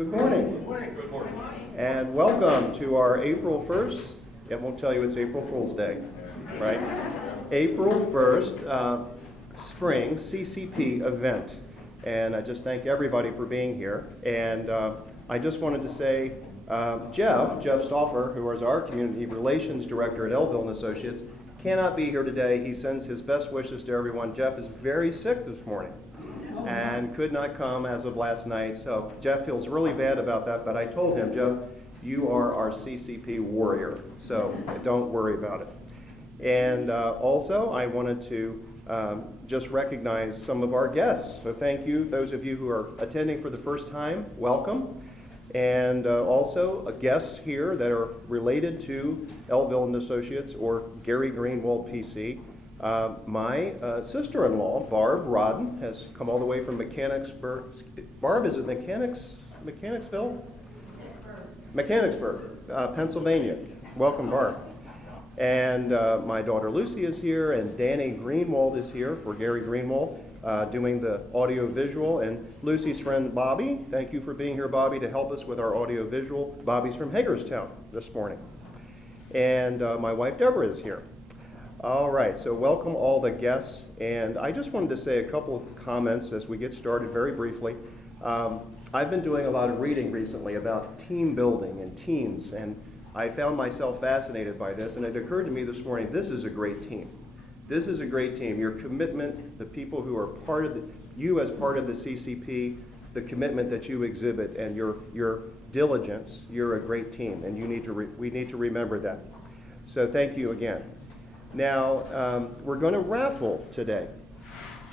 Good morning. Good morning. Good morning. And welcome to our April 1st, it won't tell you it's April Fool's Day, right? April 1st Spring CCP event. And I just thank everybody for being here. And I just wanted to say, Jeff Stauffer, who is our Community Relations Director at Elville Associates, cannot be here today. He sends his best wishes to everyone. Jeff is very sick this morning and could not come as of last night. So Jeff feels really bad about that, but I told him, Jeff, you are our CCP warrior, so don't worry about it. And also, I wanted to just recognize some of our guests. So thank you, those of you who are attending for the first time, welcome. And also guests here that are related to Elville Associates or Gary Greenwald PC. My sister-in-law, Barb Rodden, has come all the way from Mechanicsburg. Barb, is it Mechanicsville? Mechanicsburg, Pennsylvania. Welcome, Barb. And my daughter Lucy is here, and Danny Greenwald is here for Gary Greenwald, doing the audio-visual. And Lucy's friend Bobby, thank you for being here, Bobby, to help us with our audio-visual. Bobby's from Hagerstown this morning. And my wife Deborah is here. All right, so welcome all the guests, and I just wanted to say a couple of comments as we get started very briefly. I've been doing a lot of reading recently about team building and teams, and I found myself fascinated by this, and it occurred to me this morning, this is a great team. This is a great team. Your commitment, the people who are part of you as part of the CCP, the commitment that you exhibit, and your diligence, you're a great team, and we need to remember that. So thank you again. Now, we're going to raffle today.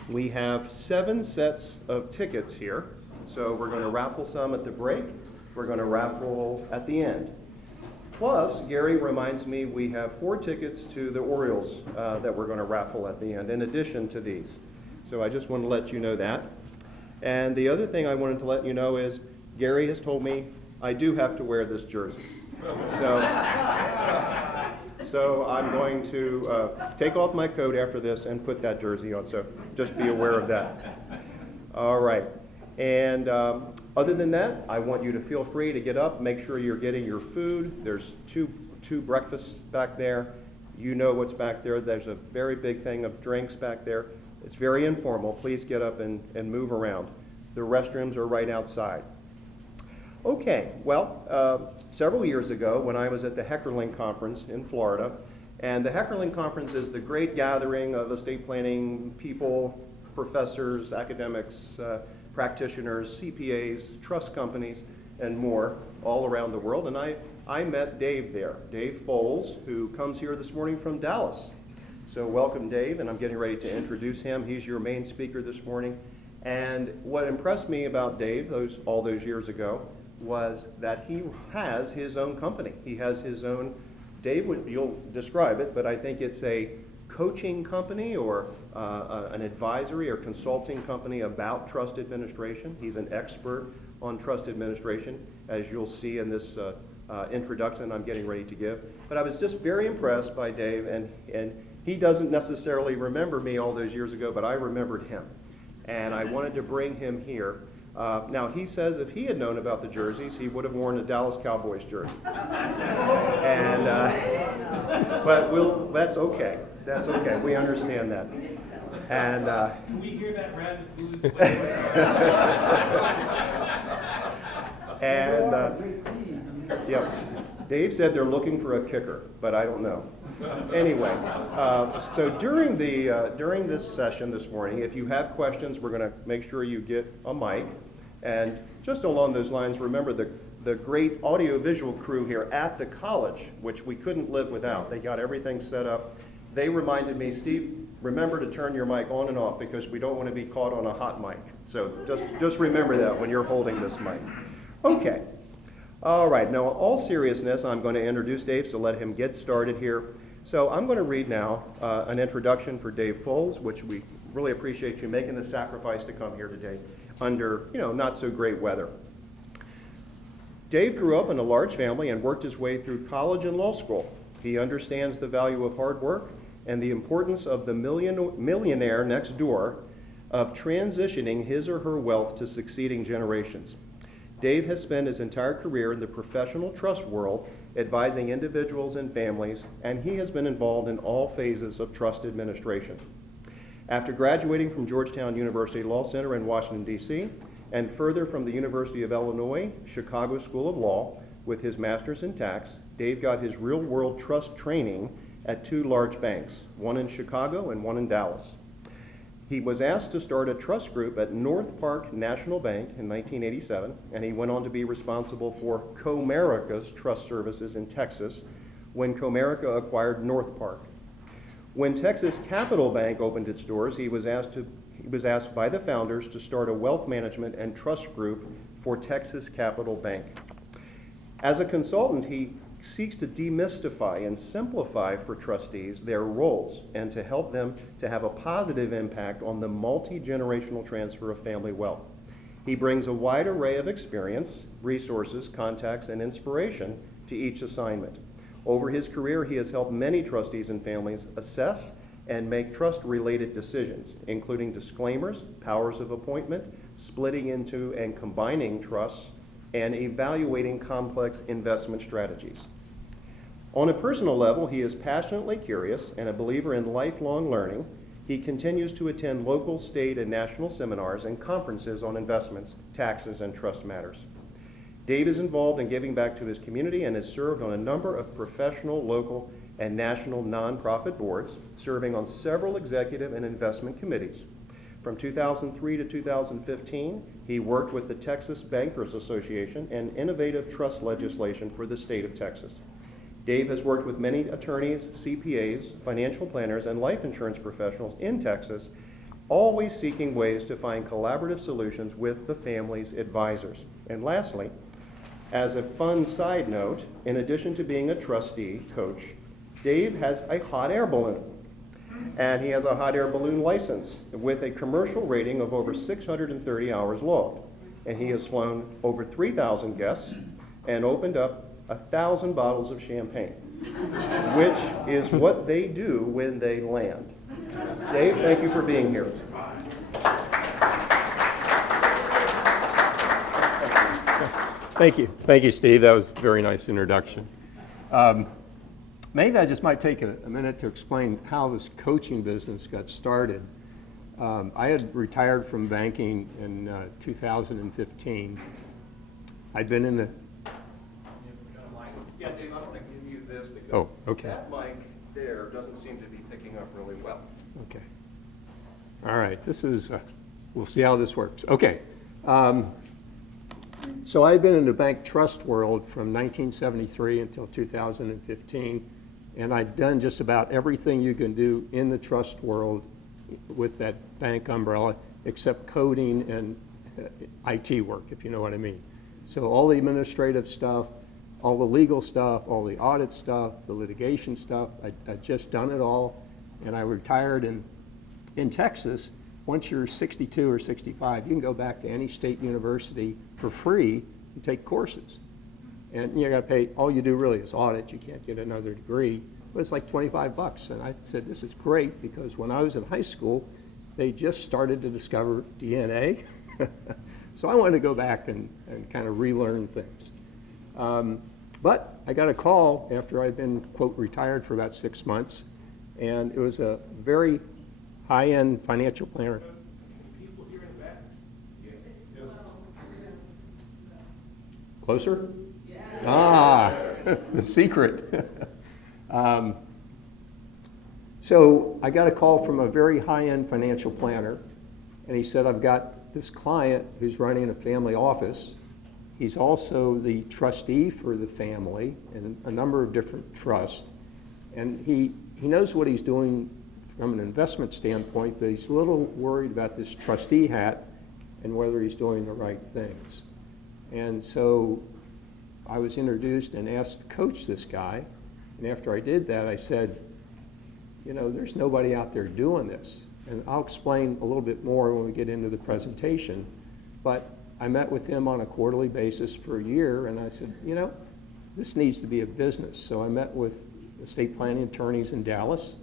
We have 7 sets of tickets here. So we're going to raffle some at the break. We're going to raffle at the end. Plus, Gary reminds me we have 4 tickets to the Orioles that we're going to raffle at the end, in addition to these. So I just want to let you know that. And the other thing I wanted to let you know is Gary has told me I do have to wear this jersey. So I'm going to take off my coat after this and put that jersey on, so just be aware of that. All right, and other than that, I want you to feel free to get up, make sure you're getting your food. There's two breakfasts back there. You know what's back there. There's a very big thing of drinks back there. It's very informal. Please get up and move around. The restrooms are right outside. Okay, well, several years ago when I was at the Heckerling Conference in Florida, and the Heckerling Conference is the great gathering of estate planning people, professors, academics, practitioners, CPAs, trust companies, and more all around the world. And I met Dave there, Dave Folz, who comes here this morning from Dallas. So welcome, Dave, and I'm getting ready to introduce him. He's your main speaker this morning. And what impressed me about Dave all those years ago was that he has his own company. He has his own, Dave, you'll describe it, but I think it's a coaching company or an advisory or consulting company about trust administration. He's an expert on trust administration, as you'll see in this introduction I'm getting ready to give. But I was just very impressed by Dave, and he doesn't necessarily remember me all those years ago, but I remembered him. And I wanted to bring him here. Now, he says if he had known about the jerseys, he would have worn a Dallas Cowboys jersey. And, but that's okay. That's okay. We understand that. And can we hear that rabbit blues? And yeah, Dave said they're looking for a kicker, but I don't know. Anyway, so during this session this morning, if you have questions, we're going to make sure you get a mic. And just along those lines, remember the great audiovisual crew here at the college, which we couldn't live without. They got everything set up. They reminded me, Steve, remember to turn your mic on and off because we don't want to be caught on a hot mic. So just remember that when you're holding this mic. Okay. All right. Now, in all seriousness, I'm going to introduce Dave, so let him get started here. So I'm going to read now an introduction for Dave Folz, which we really appreciate you making the sacrifice to come here today under, not so great weather. Dave grew up in a large family and worked his way through college and law school. He understands the value of hard work and the importance of the millionaire next door of transitioning his or her wealth to succeeding generations. Dave has spent his entire career in the professional trust world, advising individuals and families, and he has been involved in all phases of trust administration. After graduating from Georgetown University Law Center in Washington, D.C., and further from the University of Illinois, Chicago School of Law, with his master's in tax, Dave got his real-world trust training at two large banks, one in Chicago and one in Dallas. He was asked to start a trust group at North Park National Bank in 1987, and he went on to be responsible for Comerica's trust services in Texas when Comerica acquired North Park. When Texas Capital Bank opened its doors, he was asked by the founders to start a wealth management and trust group for Texas Capital Bank. As a consultant, he seeks to demystify and simplify for trustees their roles and to help them to have a positive impact on the multi-generational transfer of family wealth. He brings a wide array of experience, resources, contacts, and inspiration to each assignment. Over his career, he has helped many trustees and families assess and make trust-related decisions, including disclaimers, powers of appointment, splitting into and combining trusts, and evaluating complex investment strategies. On a personal level, he is passionately curious and a believer in lifelong learning. He continues to attend local, state, and national seminars and conferences on investments, taxes, and trust matters. Dave is involved in giving back to his community and has served on a number of professional, local, and national nonprofit boards, serving on several executive and investment committees. From 2003 to 2015, he worked with the Texas Bankers Association and innovative trust legislation for the state of Texas. Dave has worked with many attorneys, CPAs, financial planners, and life insurance professionals in Texas, always seeking ways to find collaborative solutions with the family's advisors. And lastly, as a fun side note, in addition to being a trustee coach, Dave has a hot air balloon. And he has a hot air balloon license with a commercial rating of over 630 hours logged. And he has flown over 3,000 guests and opened up 1,000 bottles of champagne, which is what they do when they land. Dave, thank you for being here. Thank you. Thank you, Steve. That was a very nice introduction. Maybe I just might take a minute to explain how this coaching business got started. I had retired from banking in 2015. I'd been in the... Yeah, Dave, I'm going to give you this because okay. that mic there doesn't seem to be picking up really well. Okay. All right. This is, we'll see how this works. Okay. So I've been in the bank trust world from 1973 until 2015, and I'd done just about everything you can do in the trust world with that bank umbrella, except coding and IT work, if you know what I mean. So all the administrative stuff, all the legal stuff, all the audit stuff, the litigation stuff, I'd just done it all, and I retired. And in Texas, once you're 62 or 65, you can go back to any state university for free and take courses. And you got to pay, all you do really is audit. You can't get another degree, but it's like $25. And I said, this is great, because when I was in high school, they just started to discover DNA. So I wanted to go back and kind of relearn things. But I got a call after I'd been, quote, retired for about 6 months, and it was a very high-end financial planner. People here in the back? Closer? Yeah. Ah, the secret. So I got a call from a very high-end financial planner, and he said, I've got this client who's running a family office. He's also the trustee for the family in a number of different trusts. And he knows what he's doing from an investment standpoint, but he's a little worried about this trustee hat and whether he's doing the right things. And so I was introduced and asked to coach this guy. And after I did that, I said, you know, there's nobody out there doing this. And I'll explain a little bit more when we get into the presentation. But I met with him on a quarterly basis for a year, and I said, you know, this needs to be a business. So I met with estate planning attorneys in Dallas,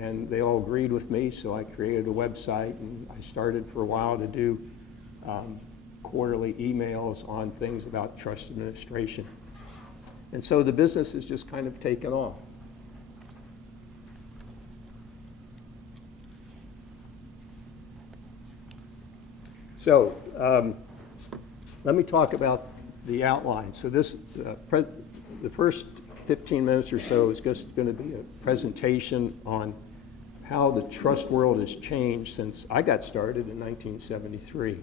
and they all agreed with me, so I created a website, and I started for a while to do quarterly emails on things about trust administration. And so the business has just kind of taken off. So let me talk about the outline. So this, the first 15 minutes or so is just going to be a presentation on how the trust world has changed since I got started in 1973.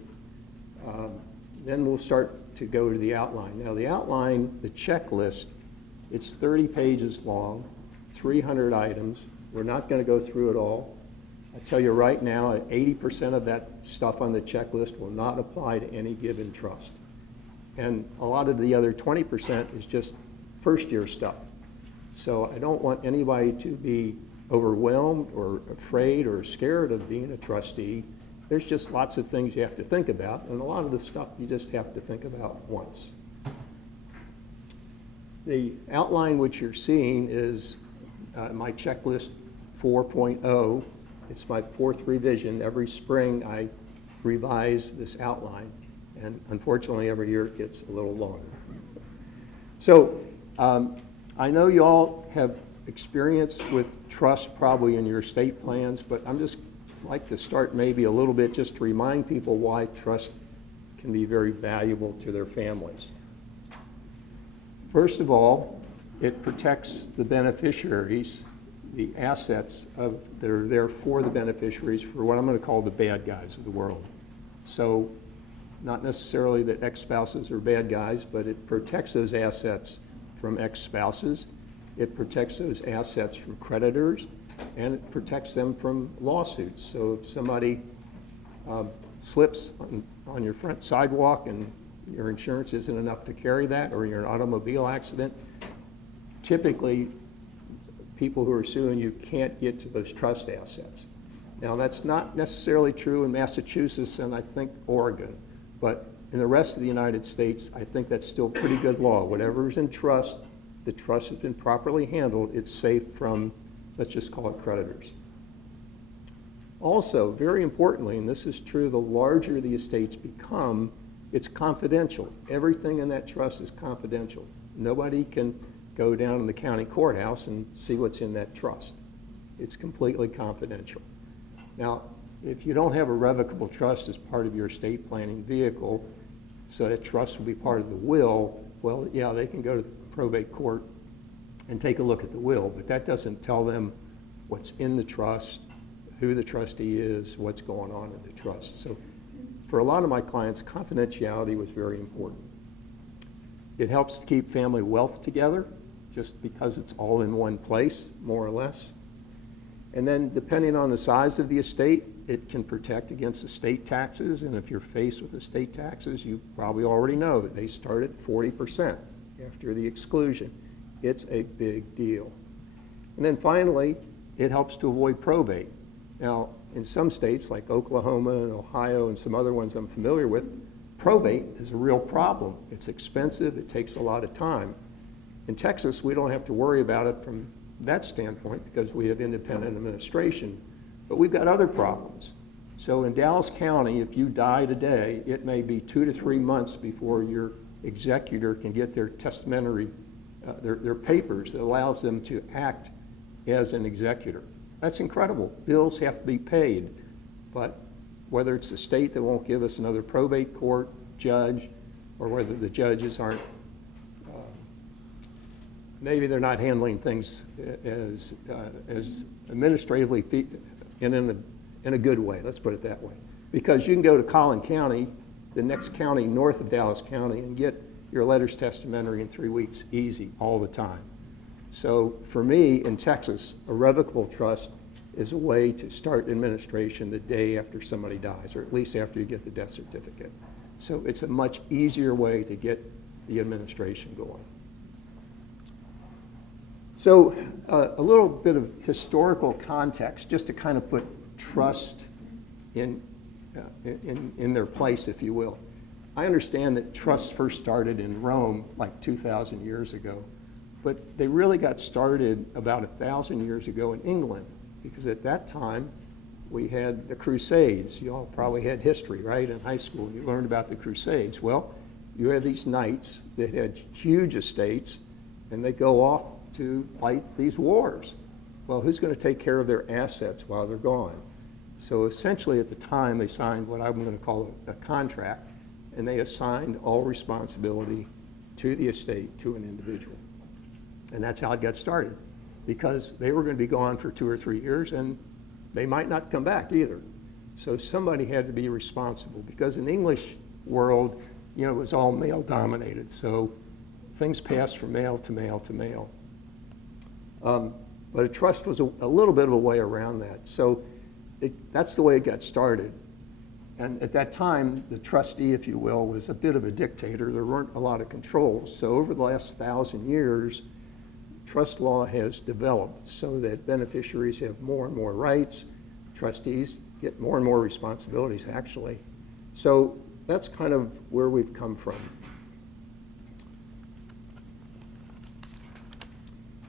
Then we'll start to go to the outline. Now the outline, the checklist, it's 30 pages long, 300 items. We're not going to go through it all. I tell you right now, 80% of that stuff on the checklist will not apply to any given trust. And a lot of the other 20% is just first year stuff. So I don't want anybody to be overwhelmed or afraid or scared of being a trustee. There's just lots of things you have to think about, and a lot of the stuff you just have to think about once. The outline which you're seeing is my checklist 4.0. It's my 4th revision. Every spring I revise this outline, and unfortunately every year it gets a little longer. So I know you all have experience with trust probably in your estate plans, but I'm just like to start maybe a little bit just to remind people why trust can be very valuable to their families. First of all, it protects the beneficiaries, the assets that are there for the beneficiaries for what I'm going to call the bad guys of the world. So not necessarily that ex-spouses are bad guys, but it protects those assets from ex-spouses. It protects those assets from creditors, and it protects them from lawsuits. So if somebody slips on your front sidewalk and your insurance isn't enough to carry that, or you're in an automobile accident, typically people who are suing you can't get to those trust assets. Now that's not necessarily true in Massachusetts and I think Oregon, but in the rest of the United States, I think that's still pretty good law. Whatever is in trust, the trust has been properly handled, it's safe from, let's just call it creditors. Also, very importantly, and this is true the larger the estates become, it's confidential. Everything in that trust is confidential. Nobody can go down to the county courthouse and see what's in that trust. It's completely confidential. Now, if you don't have a revocable trust as part of your estate planning vehicle, so that trust will be part of the will, well, yeah, they can go to the probate court and take a look at the will, but that doesn't tell them what's in the trust, who the trustee is, what's going on in the trust. So for a lot of my clients, confidentiality was very important. It helps to keep family wealth together, just because it's all in one place, more or less. And then depending on the size of the estate, it can protect against estate taxes, and if you're faced with estate taxes, you probably already know that they start at 40% after the exclusion. It's a big deal. And then finally, it helps to avoid probate. Now, in some states like Oklahoma and Ohio and some other ones I'm familiar with, probate is a real problem. It's expensive, it takes a lot of time. In Texas, we don't have to worry about it from that standpoint because we have independent administration, but we've got other problems. So in Dallas County, if you die today, it may be 2 to 3 months before your executor can get their testamentary, their papers that allows them to act as an executor. That's incredible. Bills have to be paid, but whether it's the state that won't give us another probate court judge, or whether the judges aren't, maybe they're not handling things as administratively in a good way, let's put it that way. Because you can go to Collin County, the next county north of Dallas County, and get your letters testamentary in 3 weeks, easy, all the time. So for me, in Texas, a revocable trust is a way to start administration the day after somebody dies, or at least after you get the death certificate. So it's a much easier way to get the administration going. So a little bit of historical context, just to kind of put trust in their place, if you will. I understand that trusts first started in Rome like 2,000 years ago, but they really got started about 1,000 years ago in England, because at that time, we had the Crusades. You all probably had history, right, in high school. You learned about the Crusades. Well, you have these knights that had huge estates, and they go off to fight these wars. Well, who's going to take care of their assets while they're gone? So essentially at the time, they signed what I'm going to call a contract, and they assigned all responsibility to the estate to an individual. And that's how it got started, because they were going to be gone for 2 or 3 years, and they might not come back either. So somebody had to be responsible, because in the English world, you know, it was all male dominated. So things passed from male to male to male. But a trust was a little bit of a way around that. So that's the way it got started. And at that time, the trustee, if you will, was a bit of a dictator. There weren't a lot of controls. So over the last 1,000 years, trust law has developed so that beneficiaries have more and more rights. Trustees get more and more responsibilities, actually. So that's kind of where we've come from.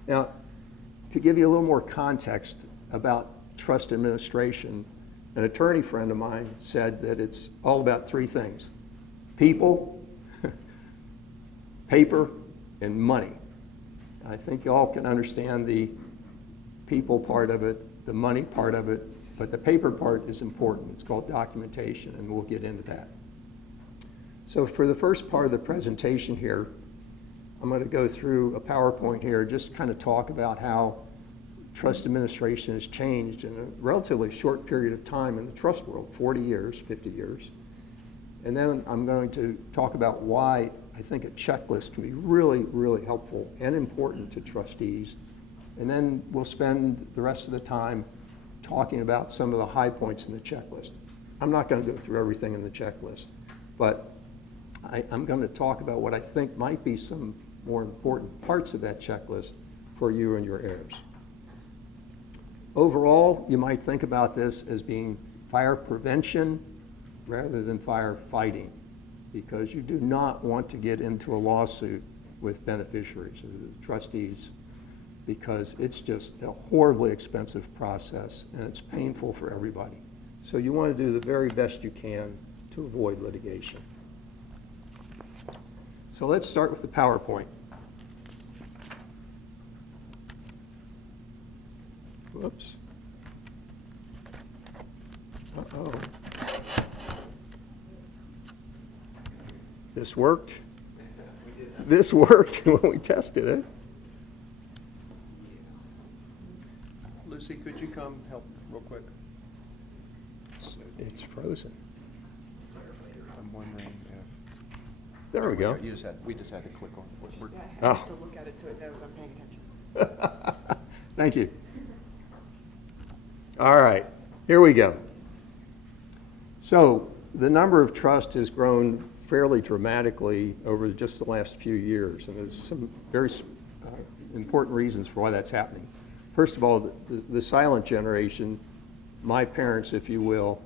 Now, to give you a little more context about trust administration, an attorney friend of mine said that it's all about 3 things: people, paper, and money. I think you all can understand the people part of it, the money part of it, but the paper part is important. It's called documentation, and we'll get into that. So for the first part of the presentation here, I'm going to go through a PowerPoint here, just kind of talk about how trust administration has changed in a relatively short period of time in the trust world, 40 years, 50 years. And then I'm going to talk about why I think a checklist can be really, really helpful and important to trustees. And then we'll spend the rest of the time talking about some of the high points in the checklist. I'm not going to go through everything in the checklist, but I'm going to talk about what I think might be some more important parts of that checklist for you and your heirs. Overall, you might think about this as being fire prevention rather than fire fighting, because you do not want to get into a lawsuit with beneficiaries or trustees, because it's just a horribly expensive process and it's painful for everybody. So you want to do the very best you can to avoid litigation. So let's start with the PowerPoint. Whoops. Uh-oh. This worked. This worked when we tested it. Lucy, could you come help real quick? It's frozen. I'm wondering if... There we go. We just had to click on it. I have to look at it so it knows I'm paying attention. Thank you. All right, here we go. So the number of trusts has grown fairly dramatically over just the last few years, and there's some very important reasons for why that's happening. First of all, the silent generation, my parents, if you will,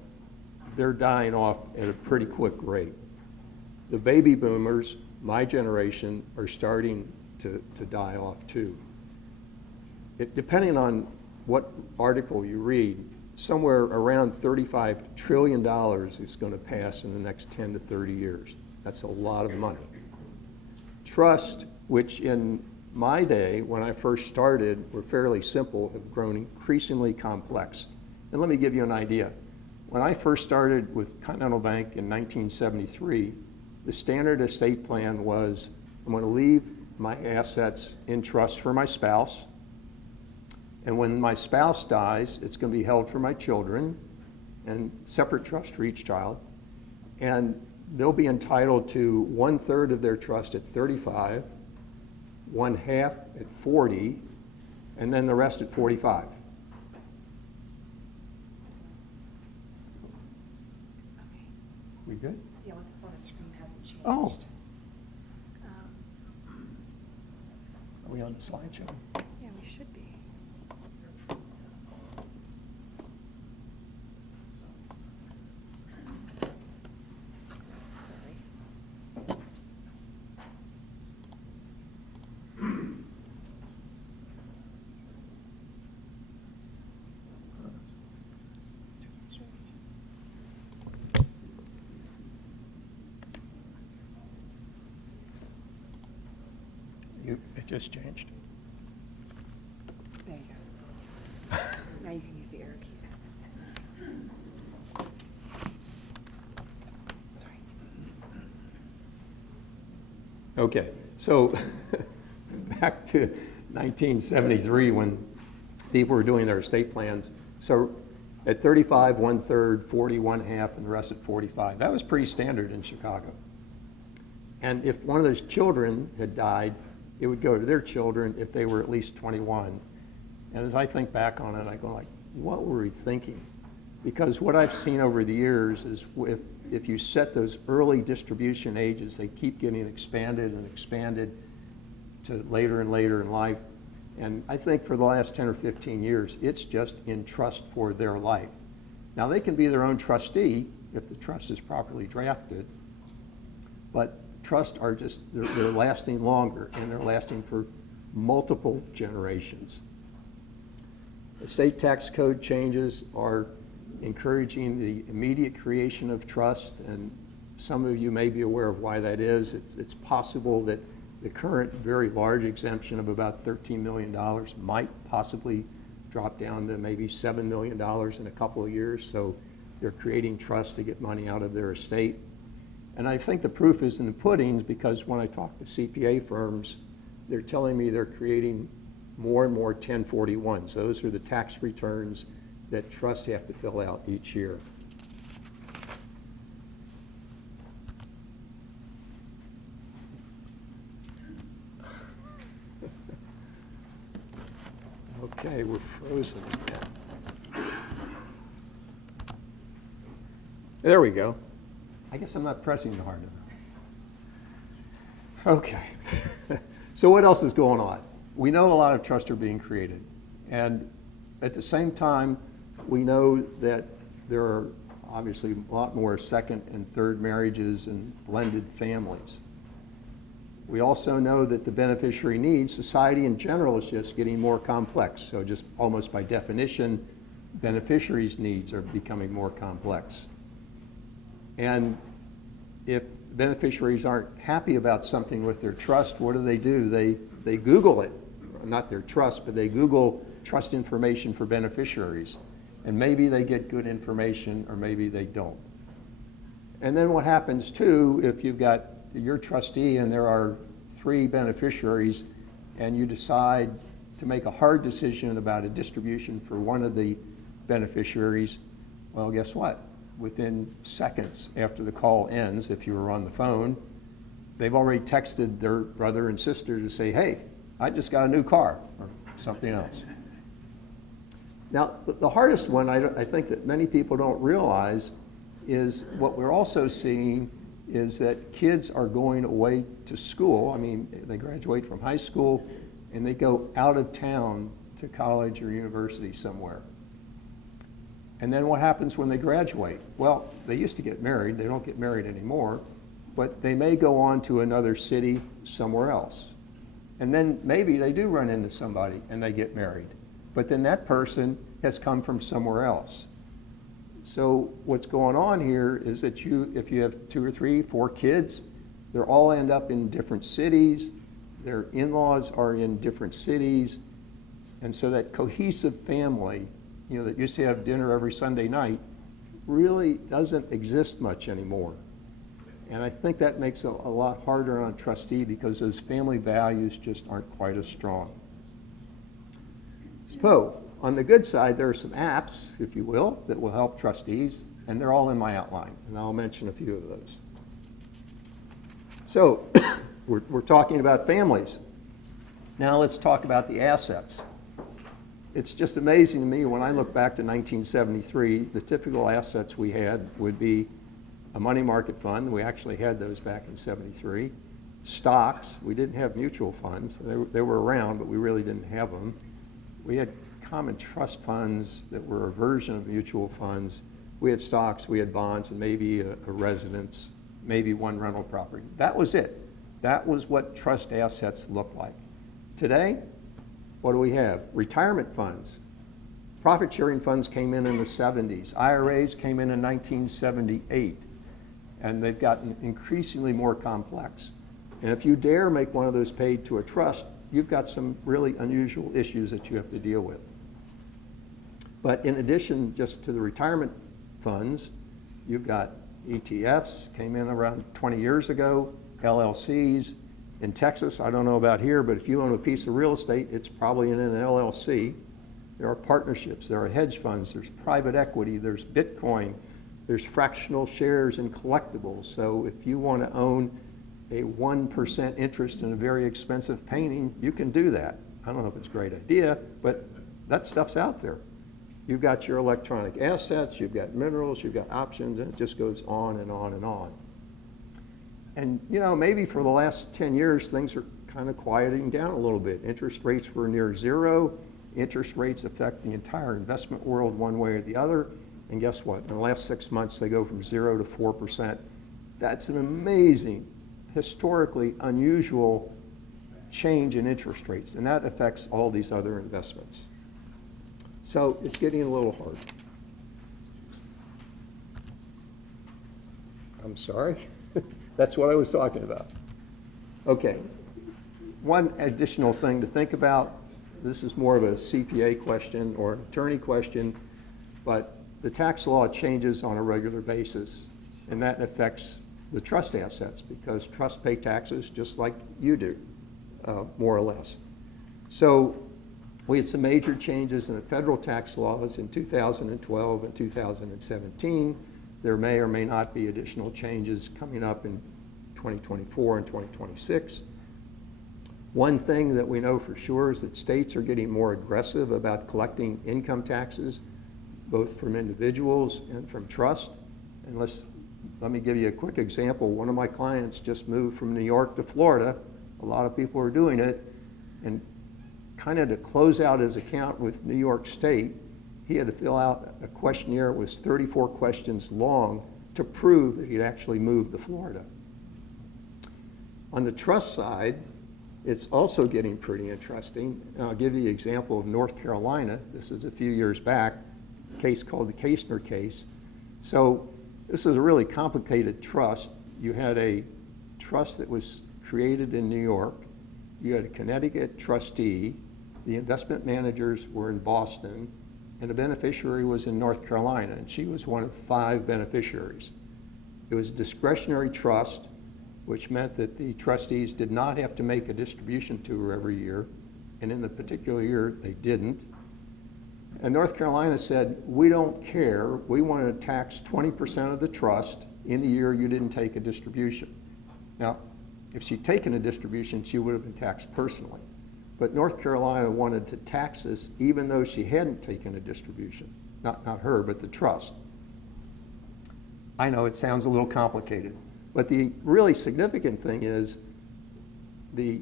they're dying off at a pretty quick rate. The baby boomers, my generation, are starting to die off too. Depending on what article you read, somewhere around $35 trillion is going to pass in the next 10 to 30 years. That's a lot of money. Trust, which in my day, when I first started, were fairly simple, have grown increasingly complex. And let me give you an idea. When I first started with Continental Bank in 1973, the standard estate plan was, I'm going to leave my assets in trust for my spouse, and when my spouse dies, it's going to be held for my children, and separate trust for each child, and they'll be entitled to 1/3 of their trust at 35, 1/2 at 40, and then the rest at 45. Okay. We good? Yeah, what's up on the screen hasn't changed. Oh. Um, Are we on the slideshow? Yeah, we should be. Sorry. It just changed. There you go. Now you can use the arrow keys. Sorry. Okay, so back to 1973 when people were doing their estate plans. So at 35, 1/3, 40, 1/2, and the rest at 45. That was pretty standard in Chicago. And if one of those children had died, it would go to their children if they were at least 21. And as I think back on it, I go like, what were we thinking? Because what I've seen over the years is if you set those early distribution ages, they keep getting expanded and expanded to later and later in life. And I think for the last 10 or 15 years, it's just in trust for their life. Now, they can be their own trustee if the trust is properly drafted, but trusts are just, they're lasting longer, and they're lasting for multiple generations. The state tax code changes are encouraging the immediate creation of trust, and some of you may be aware of why that is. It's possible that the current very large exemption of about $13 million might possibly drop down to maybe $7 million in a couple of years, so they're creating trust to get money out of their estate. And I think the proof is in the pudding, because when I talk to CPA firms, they're telling me they're creating more and more 1041s. Those are the tax returns that trusts have to fill out each year. Okay, we're frozen again. There we go. I guess I'm not pressing hard enough. Okay. So what else is going on? We know a lot of trusts are being created. And at the same time, we know that there are obviously a lot more second and third marriages and blended families. We also know that the beneficiary needs, society in general is just getting more complex. So just almost by definition, beneficiaries' needs are becoming more complex. And if beneficiaries aren't happy about something with their trust, what do? They Google it. Not their trust, but they Google trust information for beneficiaries. And maybe they get good information, or maybe they don't. And then what happens too, if you've got your trustee and there are 3 beneficiaries, and you decide to make a hard decision about a distribution for one of the beneficiaries, well, guess what? Within seconds after the call ends, if you were on the phone, they've already texted their brother and sister to say, hey, I just got a new car, or something else. Now, the hardest one, I think that many people don't realize, is what we're also seeing is that kids are going away to school. I mean, they graduate from high school and they go out of town to college or university somewhere. And then what happens when they graduate? Well, they used to get married. They don't get married anymore, but they may go on to another city somewhere else. And then maybe they do run into somebody and they get married, but then that person has come from somewhere else. So what's going on here is that if you have 2 or 3, 4 kids, they all end up in different cities, their in-laws are in different cities, and so that cohesive family, that used to have dinner every Sunday night, really doesn't exist much anymore. And I think that makes it a lot harder on a trustee, because those family values just aren't quite as strong. So, on the good side, there are some apps, if you will, that will help trustees, and they're all in my outline, and I'll mention a few of those. So, we're talking about families. Now let's talk about the assets. It's just amazing to me when I look back to 1973, the typical assets we had would be a money market fund. We actually had those back in 73. Stocks. We didn't have mutual funds. They were around, but we really didn't have them. We had common trust funds that were a version of mutual funds. We had stocks, we had bonds, and maybe a residence, maybe one rental property. That was it. That was what trust assets looked like. Today, what do we have? Retirement funds. Profit sharing funds came in the 70s. IRAs came in 1978. And they've gotten increasingly more complex. And if you dare make one of those paid to a trust, you've got some really unusual issues that you have to deal with. But in addition, just to the retirement funds, you've got ETFs, came in around 20 years ago, LLCs. In Texas, I don't know about here, but if you own a piece of real estate, it's probably in an LLC. There are partnerships, there are hedge funds, there's private equity, there's Bitcoin, there's fractional shares and collectibles. So if you want to own a 1% interest in a very expensive painting, you can do that. I don't know if it's a great idea, but that stuff's out there. You've got your electronic assets, you've got minerals, you've got options, and it just goes on and on and on. And you know, maybe for the last 10 years, things are kind of quieting down a little bit. Interest rates were near zero. Interest rates affect the entire investment world one way or the other. And guess what? In the last 6 months, they go from 0 to 4%. That's an amazing, historically unusual change in interest rates. And that affects all these other investments. So it's getting a little hard. I'm sorry. That's what I was talking about. Okay. One additional thing to think about, this is more of a CPA question or an attorney question, but the tax law changes on a regular basis, and that affects the trust assets because trusts pay taxes just like you do, more or less. So we had some major changes in the federal tax laws in 2012 and 2017. There may or may not be additional changes coming up in 2024 and 2026. One thing that we know for sure is that states are getting more aggressive about collecting income taxes, both from individuals and from trust. And let me give you a quick example. One of my clients just moved from New York to Florida. A lot of people are doing it. And kind of to close out his account with New York State, he had to fill out a questionnaire. It was 34 questions long to prove that he'd actually moved to Florida. On the trust side, it's also getting pretty interesting. And I'll give you the example of North Carolina. This is a few years back, a case called the Kastner case. So this is a really complicated trust. You had a trust that was created in New York. You had a Connecticut trustee. The investment managers were in Boston, and the beneficiary was in North Carolina, and she was one of 5 beneficiaries. It was a discretionary trust, which meant that the trustees did not have to make a distribution to her every year, and in the particular year, they didn't. And North Carolina said, we don't care, we want to tax 20% of the trust in the year you didn't take a distribution. Now, if she'd taken a distribution, she would have been taxed personally. But North Carolina wanted to tax this even though she hadn't taken a distribution. Not her, but the trust. I know it sounds a little complicated, but the really significant thing is the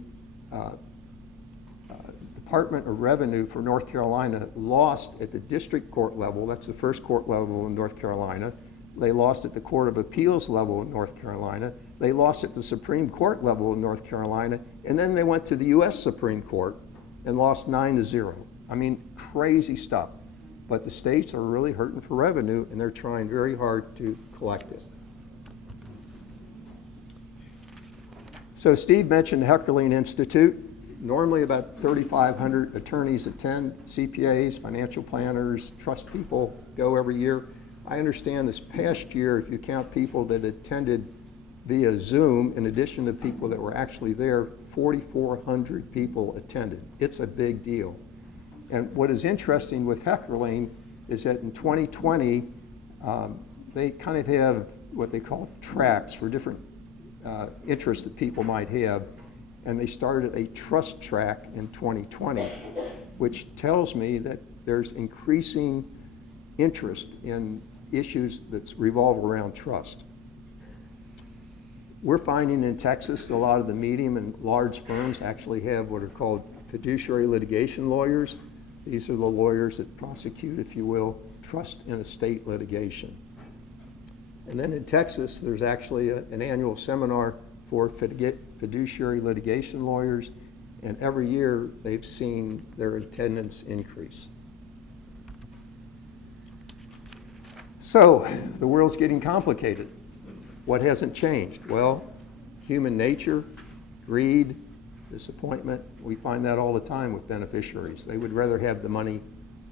Department of Revenue for North Carolina lost at the district court level. That's the first court level in North Carolina. They lost at the Court of Appeals level in North Carolina. They lost at the Supreme Court level in North Carolina. And then they went to the U.S. Supreme Court and lost 9-0. I mean, crazy stuff. But the states are really hurting for revenue, and they're trying very hard to collect it. So Steve mentioned the Heckerling Institute. Normally about 3,500 attorneys attend, CPAs, financial planners, trust people go every year. I understand this past year, if you count people that attended via Zoom, in addition to people that were actually there, 4,400 people attended. It's a big deal. And what is interesting with Heckerling is that in 2020, they kind of have what they call tracks for different interests that people might have. And they started a trust track in 2020, which tells me that there's increasing interest in issues that revolve around trust. We're finding in Texas a lot of the medium and large firms actually have what are called fiduciary litigation lawyers. These are the lawyers that prosecute, if you will, trust and estate litigation. And then in Texas, there's actually an annual seminar for fiduciary litigation lawyers, and every year they've seen their attendance increase. So the world's getting complicated. What hasn't changed? Well, human nature, greed, disappointment. We find that all the time with beneficiaries. They would rather have the money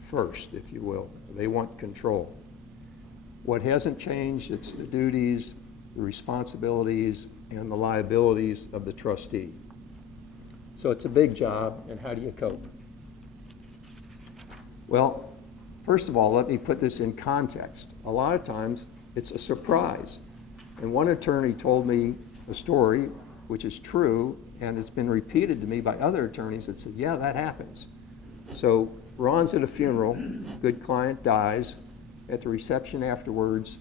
first, if you will. They want control. What hasn't changed, it's the duties, the responsibilities, and the liabilities of the trustee. So it's a big job, and how do you cope? Well, first of all, let me put this in context. A lot of times, it's a surprise. And one attorney told me a story, which is true, and it's been repeated to me by other attorneys that said, yeah, that happens. So Ron's at a funeral, good client dies. At the reception afterwards,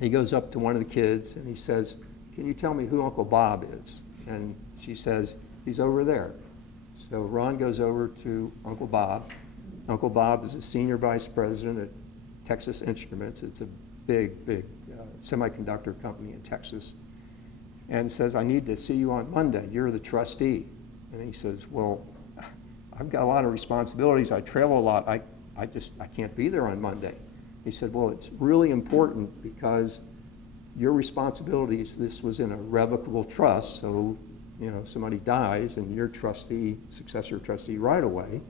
he goes up to one of the kids and he says, can you tell me who Uncle Bob is? And she says, he's over there. So Ron goes over to Uncle Bob. Uncle Bob is a senior vice president at Texas Instruments. It's a big semiconductor company in Texas. And says, I need to see you on Monday. You're the trustee. And he says, well, I've got a lot of responsibilities. I travel a lot. I can't be there on Monday. He said, well, it's really important because your responsibilities, this was in a revocable trust, so somebody dies and you're trustee, successor trustee right away.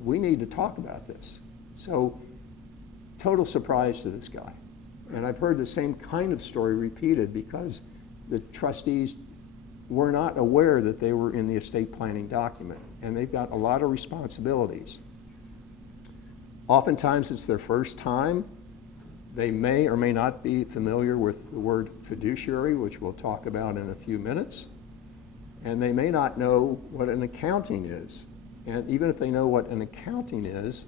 We need to talk about this. So total surprise to this guy. And I've heard the same kind of story repeated because the trustees were not aware that they were in the estate planning document, and they've got a lot of responsibilities. Oftentimes it's their first time. They may or may not be familiar with the word fiduciary, which we'll talk about in a few minutes. And they may not know what an accounting is. And even if they know what an accounting is,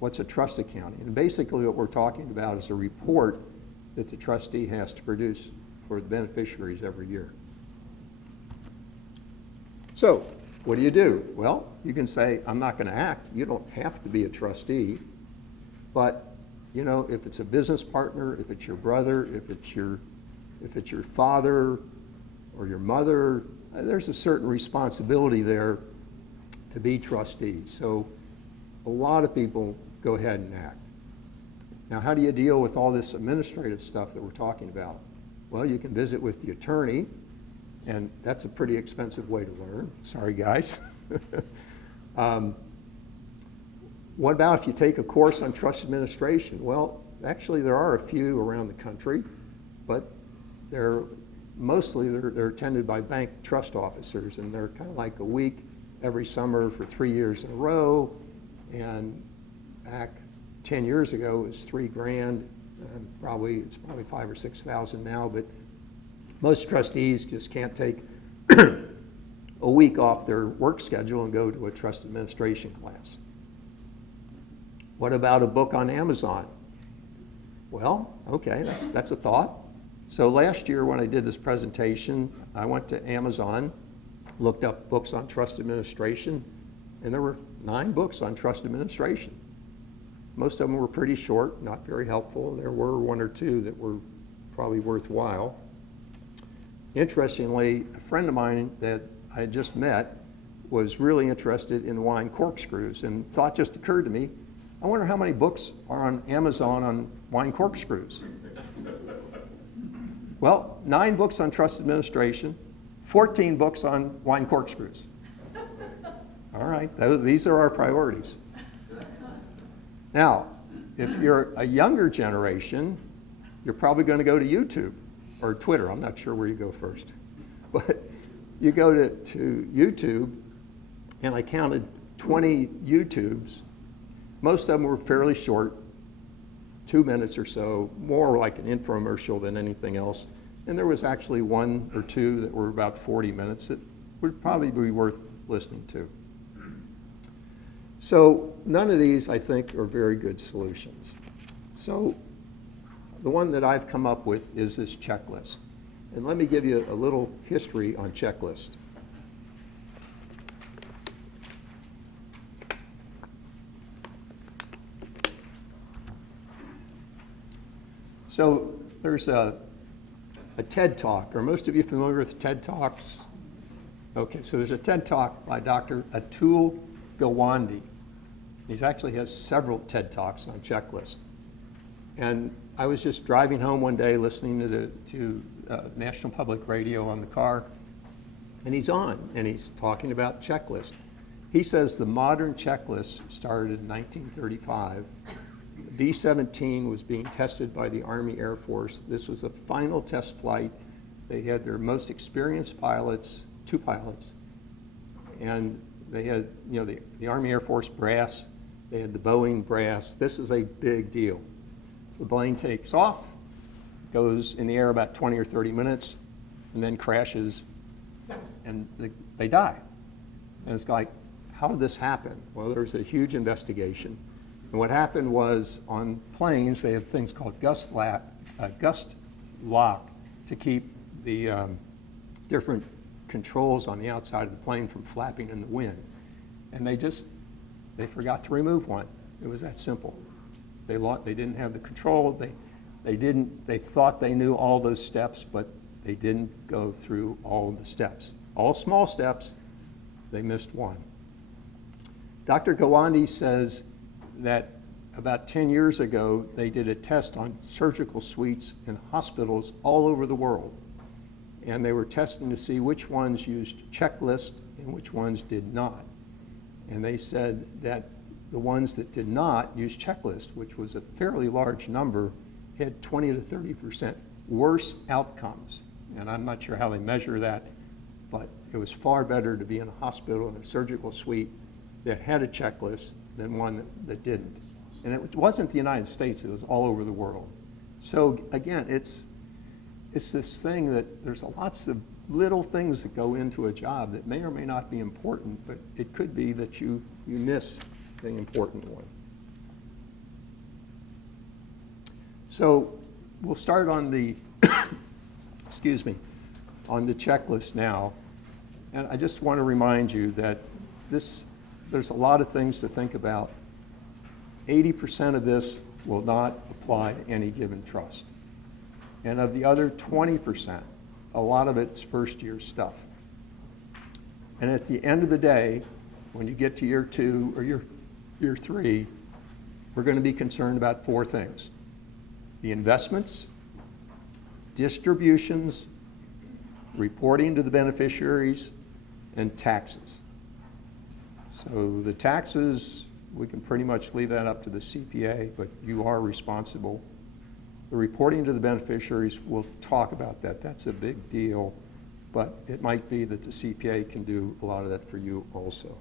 what's a trust accounting? And basically what we're talking about is a report that the trustee has to produce for the beneficiaries every year. So what do? Well, you can say, I'm not going to act. You don't have to be a trustee. But, if it's a business partner, if it's your brother, if it's your father or your mother, there's a certain responsibility there to be trustees. So a lot of people go ahead and act. Now, how do you deal with all this administrative stuff that we're talking about? Well, you can visit with the attorney, and that's a pretty expensive way to learn. Sorry, guys. What about if you take a course on trust administration? Well, actually, there are a few around the country, but they're attended by bank trust officers, and they're kind of like a week every summer for 3 years in a row. And back 10 years ago, it was $3,000. It's probably 5,000 or 6,000 now, but most trustees just can't take a week off their work schedule and go to a trust administration class. What about a book on Amazon? Well, okay, that's a thought. So last year when I did this presentation, I went to Amazon, looked up books on trust administration, and there were 9 books on trust administration. Most of them were pretty short, not very helpful. There were 1 or 2 that were probably worthwhile. Interestingly, a friend of mine that I had just met was really interested in wine corkscrews, and thought just occurred to me, I wonder how many books are on Amazon on wine corkscrews. Well, 9 books on trust administration, 14 books on wine corkscrews. All right, these are our priorities. Now, if you're a younger generation, you're probably going to go to YouTube or Twitter. I'm not sure where you go first. But you go to YouTube, and I counted 20 YouTubes. Most of them were fairly short, 2 minutes or so, more like an infomercial than anything else. And there was actually 1 or 2 that were about 40 minutes that would probably be worth listening to. So none of these, I think, are very good solutions. So the one that I've come up with is this checklist. And let me give you a little history on checklist. So there's a TED Talk. Are most of you familiar with TED Talks? Okay, so there's a TED Talk by Dr. Atul Gawande. He actually has several TED Talks on checklist. And I was just driving home one day listening to National Public Radio on the car, And he's on, and he's talking about checklist. He says the modern checklist started in 1935. B-17 was being tested by the Army Air Force. This was a final test flight. They had their most experienced pilots, 2 pilots, and they had, the Army Air Force brass, they had the Boeing brass. This is a big deal. The plane takes off, goes in the air about 20 or 30 minutes, and then crashes, and they die. And it's like, how did this happen? Well, there's a huge investigation. And what happened was, on planes, they have things called gust lock to keep the different controls on the outside of the plane from flapping in the wind. And they forgot to remove one. It was that simple. They didn't have the control. They thought they knew all those steps, but they didn't go through all of the steps. All small steps, they missed one. Dr. Gawande says that about 10 years ago, they did a test on surgical suites in hospitals all over the world. And they were testing to see which ones used checklist and which ones did not. And they said that the ones that did not use checklist, which was a fairly large number, had 20 to 30% worse outcomes. And I'm not sure how they measure that, but it was far better to be in a hospital in a surgical suite that had a checklist than one that didn't. And it wasn't the United States, it was all over the world. So again, it's this thing that there's lots of little things that go into a job that may or may not be important, but it could be that you miss the important one. So we'll start on the, excuse me, on the checklist now. And I just want to remind you that there's a lot of things to think about. 80% of this will not apply to any given trust. And of the other 20%, a lot of it's first-year stuff. And at the end of the day, when you get to year 2 or year 3, we're going to be concerned about 4 things: the investments, distributions, reporting to the beneficiaries, and taxes. So the taxes, we can pretty much leave that up to the CPA, but you are responsible. The reporting to the beneficiaries, we'll talk about that. That's a big deal, but it might be that the CPA can do a lot of that for you also.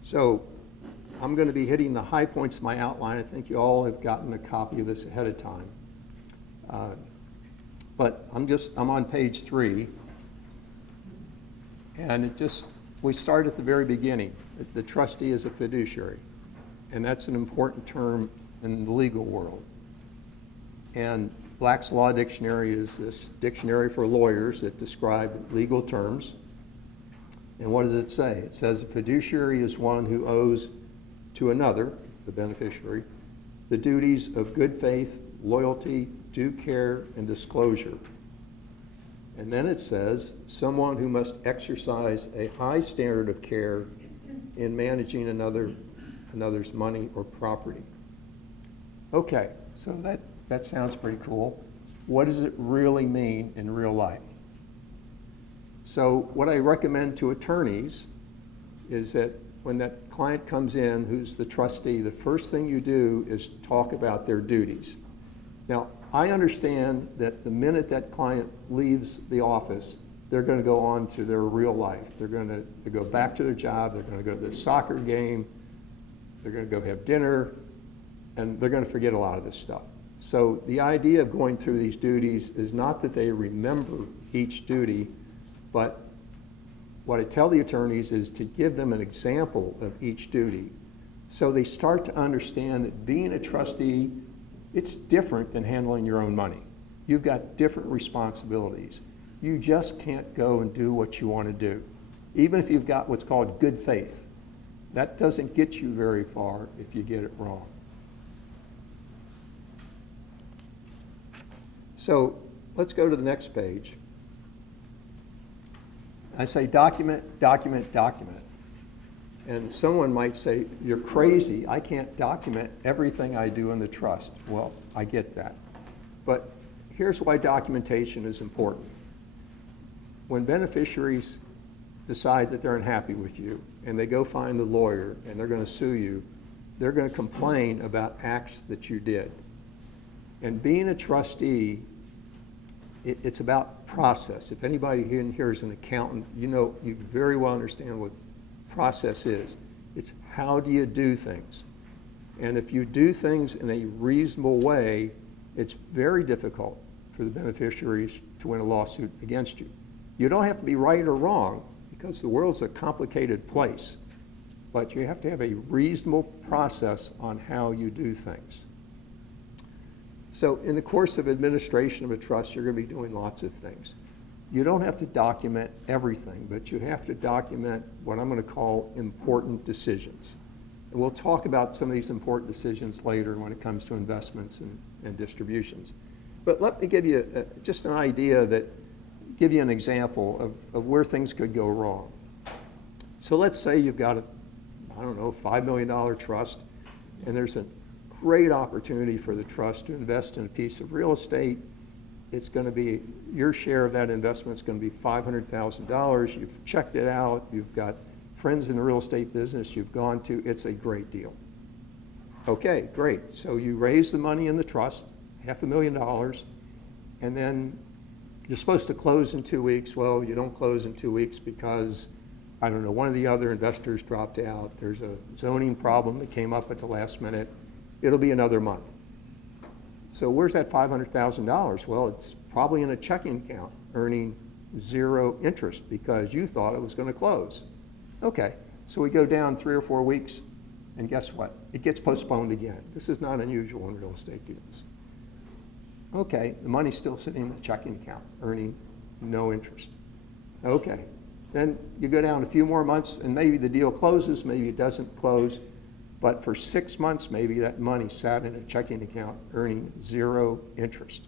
So I'm going to be hitting the high points of my outline. I think you all have gotten a copy of this ahead of time. But I'm on page 3. And we start at the very beginning. The trustee is a fiduciary. And that's an important term in the legal world. And Black's Law Dictionary is this dictionary for lawyers that describe legal terms. And what does it say? It says a fiduciary is one who owes to another, the beneficiary, the duties of good faith, loyalty, due care, and disclosure. And then it says someone who must exercise a high standard of care in managing another's money or property. Okay, so that sounds pretty cool. What does it really mean in real life? So what I recommend to attorneys is that when that client comes in who's the trustee, the first thing you do is talk about their duties. Now, I understand that the minute that client leaves the office, they're going to go on to their real life. They're going to go back to their job, they're going to go to the soccer game, they're going to go have dinner, and they're going to forget a lot of this stuff. So the idea of going through these duties is not that they remember each duty, but what I tell the attorneys is to give them an example of each duty so they start to understand that being a trustee, it's different than handling your own money. You've got different responsibilities. You just can't go and do what you want to do. Even if you've got what's called good faith, that doesn't get you very far if you get it wrong. So let's go to the next page. I say document, document, document. And someone might say, you're crazy, I can't document everything I do in the trust. Well, I get that. But here's why documentation is important. When beneficiaries decide that they're unhappy with you and they go find a lawyer and they're going to sue you, they're going to complain about acts that you did. And being a trustee, it's about process. If anybody in here is an accountant, you very well understand what process is. It's how do you do things? And if you do things in a reasonable way, it's very difficult for the beneficiaries to win a lawsuit against you. You don't have to be right or wrong, because the world's a complicated place, but you have to have a reasonable process on how you do things. So in the course of administration of a trust, you're going to be doing lots of things. You don't have to document everything, but you have to document what I'm going to call important decisions. And we'll talk about some of these important decisions later when it comes to investments and distributions. But let me give you just an idea give you an example of where things could go wrong. So let's say you've got a, $5 million trust, and there's a great opportunity for the trust to invest in a piece of real estate. It's going to be, your share of that investment is going to be $500,000. You've checked it out. You've got friends in the real estate business you've gone to. It's a great deal. Okay, great. So you raise the money in the trust, $500,000, and then you're supposed to close in 2 weeks. Well, you don't close in 2 weeks because, one of the other investors dropped out. There's a zoning problem that came up at the last minute. It'll be another month. So where's that $500,000? Well, it's probably in a checking account earning 0 interest because you thought it was going to close. Okay, so we go down 3 or 4 weeks, and guess what? It gets postponed again. This is not unusual in real estate deals. Okay, the money's still sitting in the checking account earning no interest. Okay, then you go down a few more months, and maybe the deal closes, maybe it doesn't close. But for 6 months, maybe that money sat in a checking account earning 0 interest.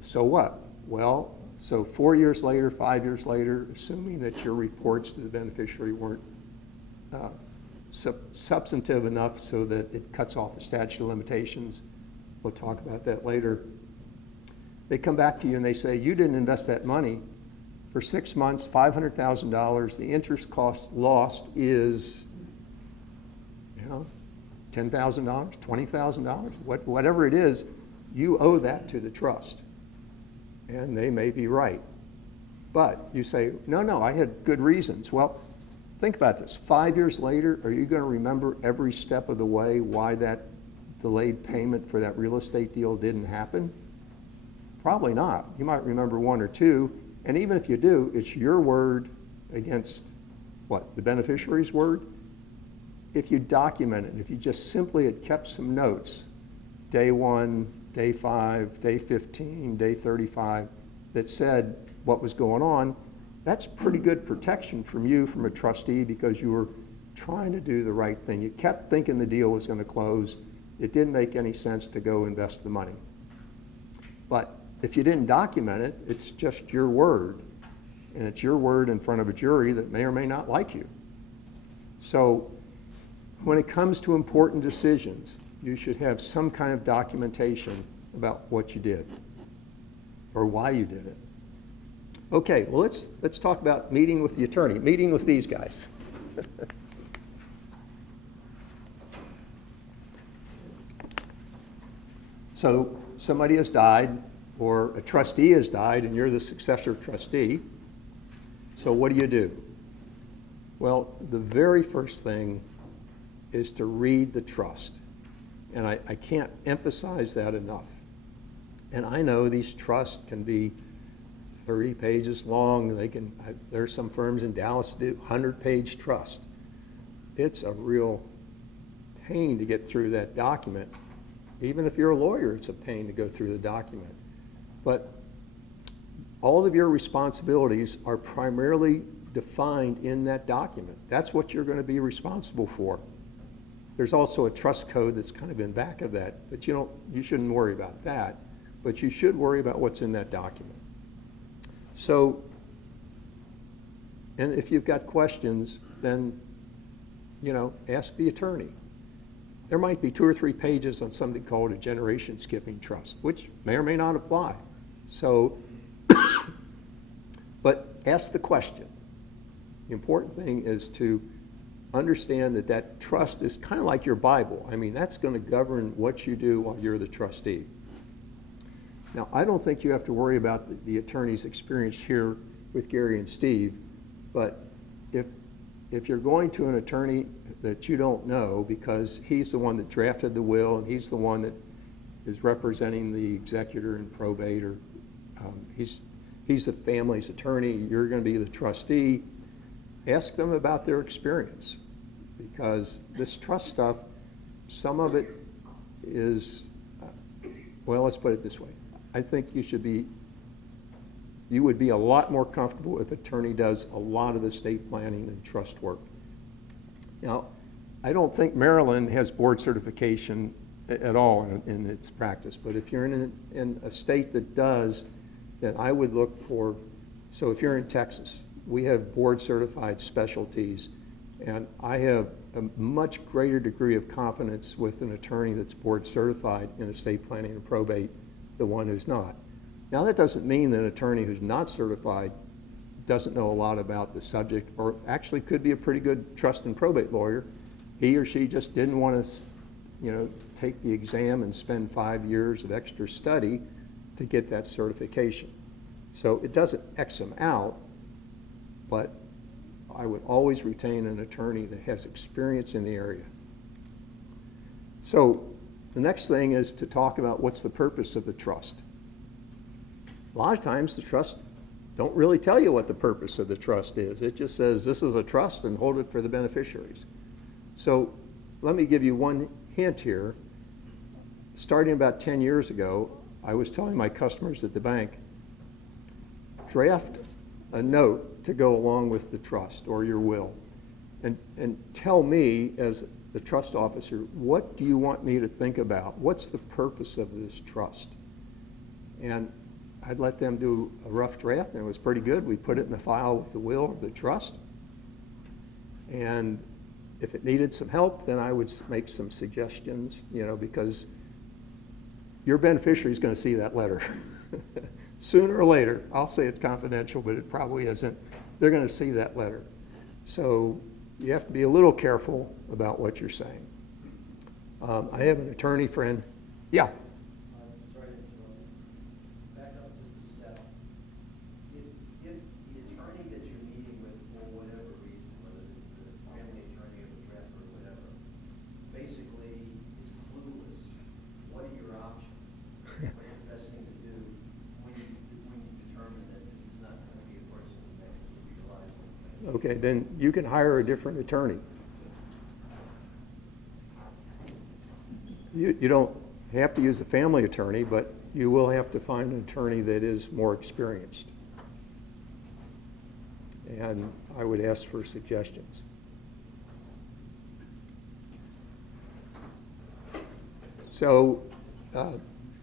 So what? Well, so 4 years later, 5 years later, assuming that your reports to the beneficiary weren't substantive enough so that it cuts off the statute of limitations, we'll talk about that later. They come back to you and they say, you didn't invest that money. For 6 months, $500,000, the interest cost lost is, $10,000, $20,000, whatever it is, you owe that to the trust. And they may be right. But you say, no, I had good reasons. Well, think about this. 5 years later, are you going to remember every step of the way why that delayed payment for that real estate deal didn't happen? Probably not. You might remember 1 or 2. And even if you do, it's your word against what? The beneficiary's word? If you document it, if you just simply had kept some notes, day 1, day 5, day 15, day 35, that said what was going on, that's pretty good protection from you, from a trustee, because you were trying to do the right thing. You kept thinking the deal was going to close. It didn't make any sense to go invest the money. But if you didn't document it, it's just your word. And it's your word in front of a jury that may or may not like you. So when it comes to important decisions, you should have some kind of documentation about what you did or why you did it. Okay, well, let's talk about meeting with the attorney, meeting with these guys. So somebody has died, or a trustee has died, and you're the successor trustee. So what do? Well, the very first thing is to read the trust. And I can't emphasize that enough. And I know these trusts can be 30 pages long. There's some firms in Dallas do 100-page trust. It's a real pain to get through that document. Even if you're a lawyer, it's a pain to go through the document. But all of your responsibilities are primarily defined in that document. That's what you're going to be responsible for. There's also a trust code that's kind of in back of that, but you shouldn't worry about that, but you should worry about what's in that document. So, and if you've got questions, then, ask the attorney. there might be 2 or 3 pages on something called a generation skipping trust, which may or may not apply. So, but ask the question. The important thing is to understand that that trust is kind of like your Bible. I mean, that's going to govern what you do while you're the trustee. Now, I don't think you have to worry about the attorney's experience here with Gary and Steve, but if you're going to an attorney that you don't know because he's the one that drafted the will and he's the one that is representing the executor in probate, or he's the family's attorney, you're going to be the trustee, ask them about their experience, because this trust stuff, some of it is, well, let's put it this way. I think you would be a lot more comfortable if an attorney does a lot of estate planning and trust work. Now, I don't think Maryland has board certification at all in its practice, but if you're in a state that does, then I would look for, so if you're in Texas, we have board certified specialties, and I have a much greater degree of confidence with an attorney that's board certified in estate planning and probate than one who's not. Now, that doesn't mean that an attorney who's not certified doesn't know a lot about the subject, or actually could be a pretty good trust and probate lawyer. He or she just didn't want to, take the exam and spend 5 years of extra study to get that certification. So it doesn't X them out, but I would always retain an attorney that has experience in the area. So the next thing is to talk about what's the purpose of the trust. A lot of times the trust don't really tell you what the purpose of the trust is. It just says this is a trust and hold it for the beneficiaries. So let me give you one hint here. Starting about 10 years ago, I was telling my customers at the bank, draft a note to go along with the trust or your will, and tell me as the trust officer, what do you want me to think about? What's the purpose of this trust? And I'd let them do a rough draft, and it was pretty good. We put it in the file with the will or the trust. And if it needed some help, then I would make some suggestions, because your beneficiary is going to see that letter. Sooner or later. I'll say it's confidential, but it probably isn't. They're going to see that letter. So you have to be a little careful about what you're saying. I have an attorney friend. Yeah. Sorry to interrupt. Back up just a step. If the attorney that you're meeting with, for whatever reason, whether it's the family attorney or the transfer or whatever, basically is clueless, what are your options? What's the best thing to do when you determine that this is not going to be a person that will be reliable? Okay, then you can hire a different attorney. You don't have to use the family attorney, but you will have to find an attorney that is more experienced. And I would ask for suggestions. So,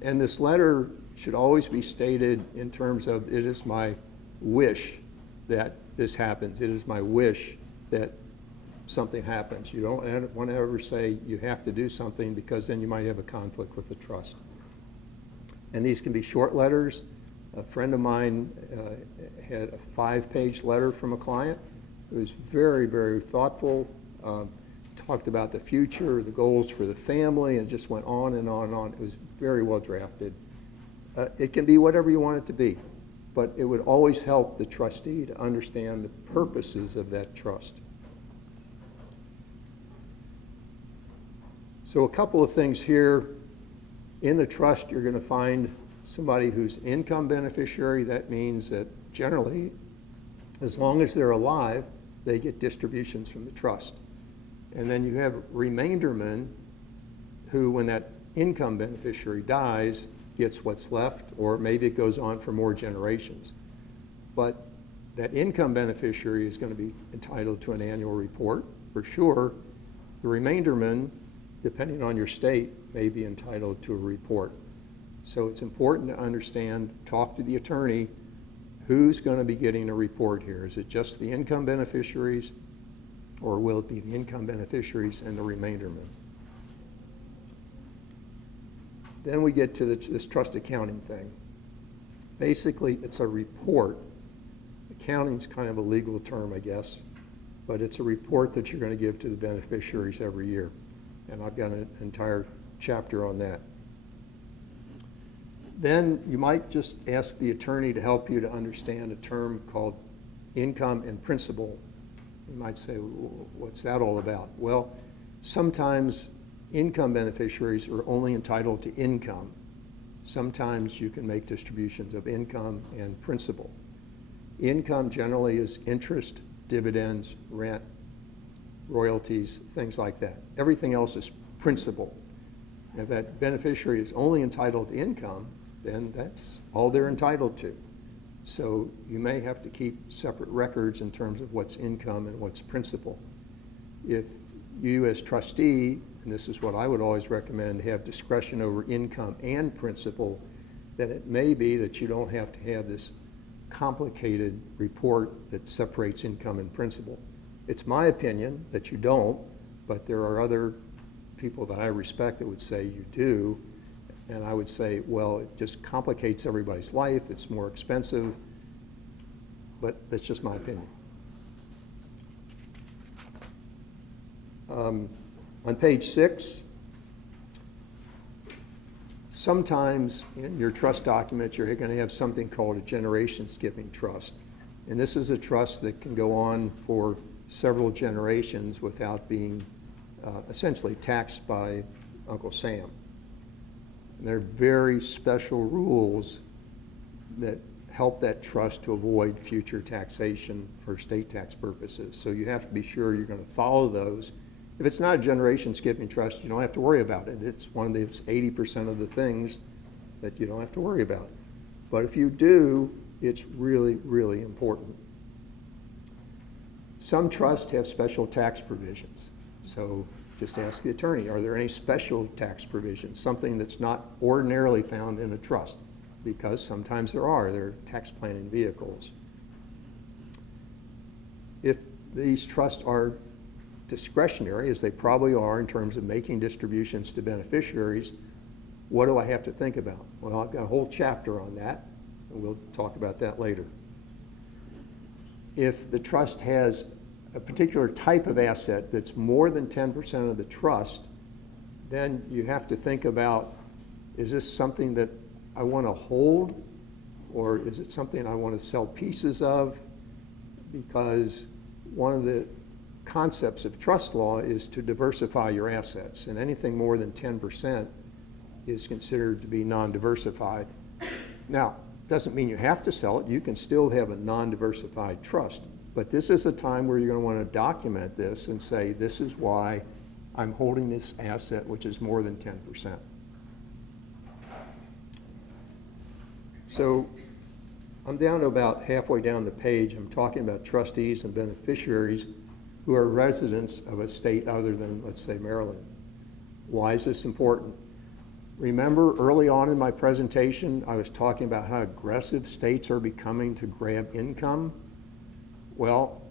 and this letter should always be stated in terms of, it is my wish that this happens. It is my wish that something happens. You don't want to ever say you have to do something, because then you might have a conflict with the trust. And these can be short letters. A friend of mine had a 5-page letter from a client. It was very, very thoughtful, talked about the future, the goals for the family, and just went on and on and on. It was very well drafted. It can be whatever you want it to be, but it would always help the trustee to understand the purposes of that trust. So a couple of things here. In the trust, you're going to find somebody who's income beneficiary. That means that generally, as long as they're alive, they get distributions from the trust. And then you have remaindermen who, when that income beneficiary dies, gets what's left, or maybe it goes on for more generations. But that income beneficiary is going to be entitled to an annual report, for sure. The remaindermen, depending on your state, may be entitled to a report. So it's important to understand, talk to the attorney, who's going to be getting a report here. Is it just the income beneficiaries, or will it be the income beneficiaries and the remaindermen? Then we get to this trust accounting thing. Basically, it's a report. Accounting's kind of a legal term, I guess, but it's a report that you're going to give to the beneficiaries every year. And I've got an entire chapter on that. Then you might just ask the attorney to help you to understand a term called income and principal. You might say, what's that all about? Well, sometimes income beneficiaries are only entitled to income. Sometimes you can make distributions of income and principal. Income generally is interest, dividends, rent, royalties, things like that. Everything else is principal. And if that beneficiary is only entitled to income, then that's all they're entitled to. So you may have to keep separate records in terms of what's income and what's principal. If you as trustee, and this is what I would always recommend, have discretion over income and principal, then it may be that you don't have to have this complicated report that separates income and principal. It's my opinion that you don't, but there are other people that I respect that would say you do. And I would say, well, it just complicates everybody's life, it's more expensive, but that's just my opinion. On page 6, sometimes in your trust documents, you're going to have something called a generation-skipping trust. And this is a trust that can go on for several generations without being essentially taxed by Uncle Sam. And there are very special rules that help that trust to avoid future taxation for state tax purposes. So you have to be sure you're going to follow those. If it's not a generation-skipping trust, you don't have to worry about it. It's one of those 80% of the things that you don't have to worry about. But if you do, it's really, really important. Some trusts have special tax provisions. So just ask the attorney, are there any special tax provisions, something that's not ordinarily found in a trust? Because sometimes there are tax planning vehicles. If these trusts are discretionary, as they probably are in terms of making distributions to beneficiaries, what do I have to think about? Well, I've got a whole chapter on that, and we'll talk about that later. If the trust has a particular type of asset that's more than 10% of the trust, then you have to think about, is this something that I want to hold, or is it something I want to sell pieces of? Because one of the concepts of trust law is to diversify your assets, and anything more than 10% is considered to be non-diversified. Now, doesn't mean you have to sell it. You can still have a non-diversified trust, but this is a time where you're going to want to document this and say, this is why I'm holding this asset, which is more than 10%. So I'm down to about halfway down the page. I'm talking about trustees and beneficiaries who are residents of a state other than, let's say, Maryland. Why is this important? Remember early on in my presentation, I was talking about how aggressive states are becoming to grab income. Well,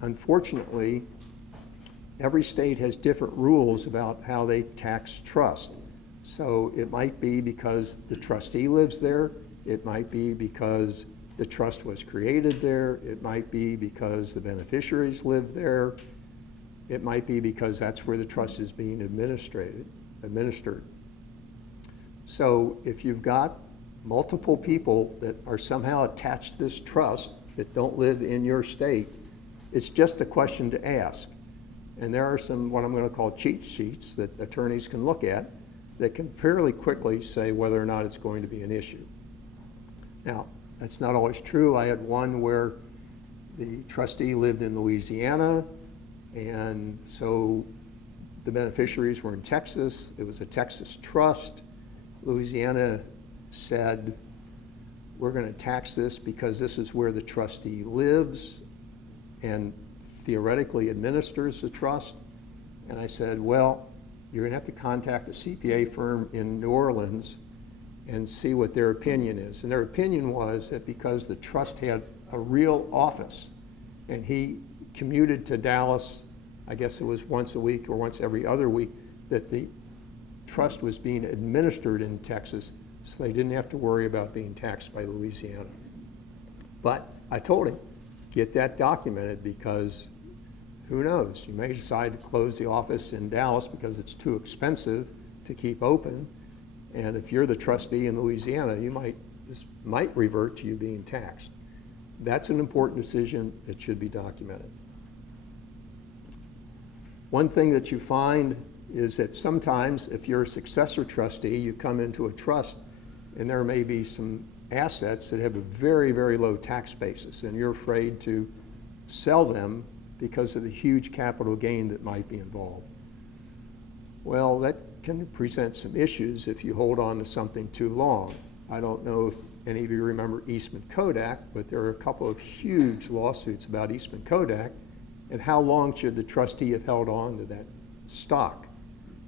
unfortunately, every state has different rules about how they tax trust. So it might be because the trustee lives there. It might be because the trust was created there. It might be because the beneficiaries live there. It might be because that's where the trust is being administered. So if you've got multiple people that are somehow attached to this trust that don't live in your state, it's just a question to ask. And there are some, what I'm going to call cheat sheets that attorneys can look at that can fairly quickly say whether or not it's going to be an issue. Now, that's not always true. I had one where the trustee lived in Louisiana, and so the beneficiaries were in Texas. It was a Texas trust. Louisiana said, we're going to tax this because this is where the trustee lives and theoretically administers the trust. And I said, well, you're going to have to contact a CPA firm in New Orleans and see what their opinion is. And their opinion was that because the trust had a real office and he commuted to Dallas, I guess it was once a week or once every other week, that the trust was being administered in Texas, so they didn't have to worry about being taxed by Louisiana. But I told him, get that documented, because who knows? You may decide to close the office in Dallas because it's too expensive to keep open. And if you're the trustee in Louisiana, this might revert to you being taxed. That's an important decision that should be documented. One thing that you find is that sometimes if you're a successor trustee, you come into a trust and there may be some assets that have a very, very low tax basis, and you're afraid to sell them because of the huge capital gain that might be involved. Well, that can present some issues if you hold on to something too long. I don't know if any of you remember Eastman Kodak, but there are a couple of huge lawsuits about Eastman Kodak, and how long should the trustee have held on to that stock?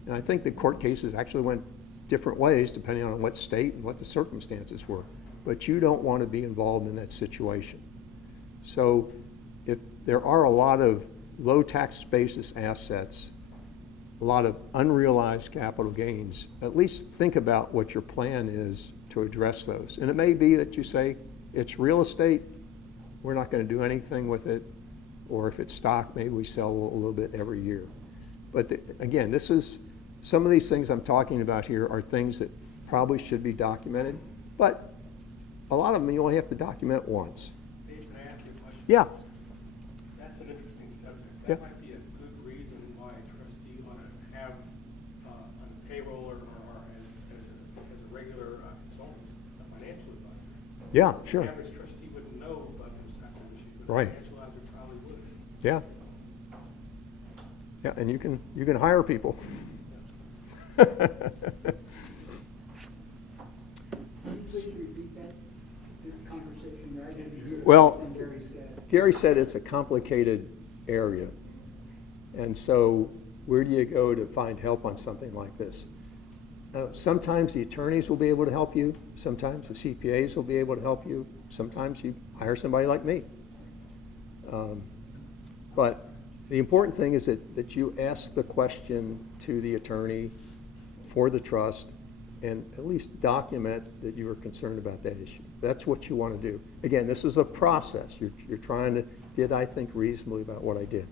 And I think the court cases actually went different ways depending on what state and what the circumstances were. But you don't want to be involved in that situation. So if there are a lot of low tax basis assets, a lot of unrealized capital gains, at least think about what your plan is to address those. And it may be that you say, it's real estate, we're not going to do anything with it, or if it's stock, maybe we sell a little bit every year. But again, some of these things I'm talking about here are things that probably should be documented, but a lot of them you only have to document once. Dave, can I ask you a question? Yeah. That's an interesting subject. Yeah. That might be a good reason why a trustee ought to have on the payroll or as a regular consultant, a financial advisor. Yeah, sure. The average trustee wouldn't know about those types of issues, but Right. a financial advisor probably would. Yeah. Yeah, and you can hire people. Please repeat that conversation. I didn't hear Well, everything Gary said. Gary said it's a complicated area. And so where do you go to find help on something like this? Sometimes the attorneys will be able to help you. Sometimes the CPAs will be able to help you. Sometimes you hire somebody like me. But the important thing is that you ask the question to the attorney for the trust and at least document that you are concerned about that issue. That's what you want to do. Again, this is a process. You're trying to, did I think reasonably about what I did?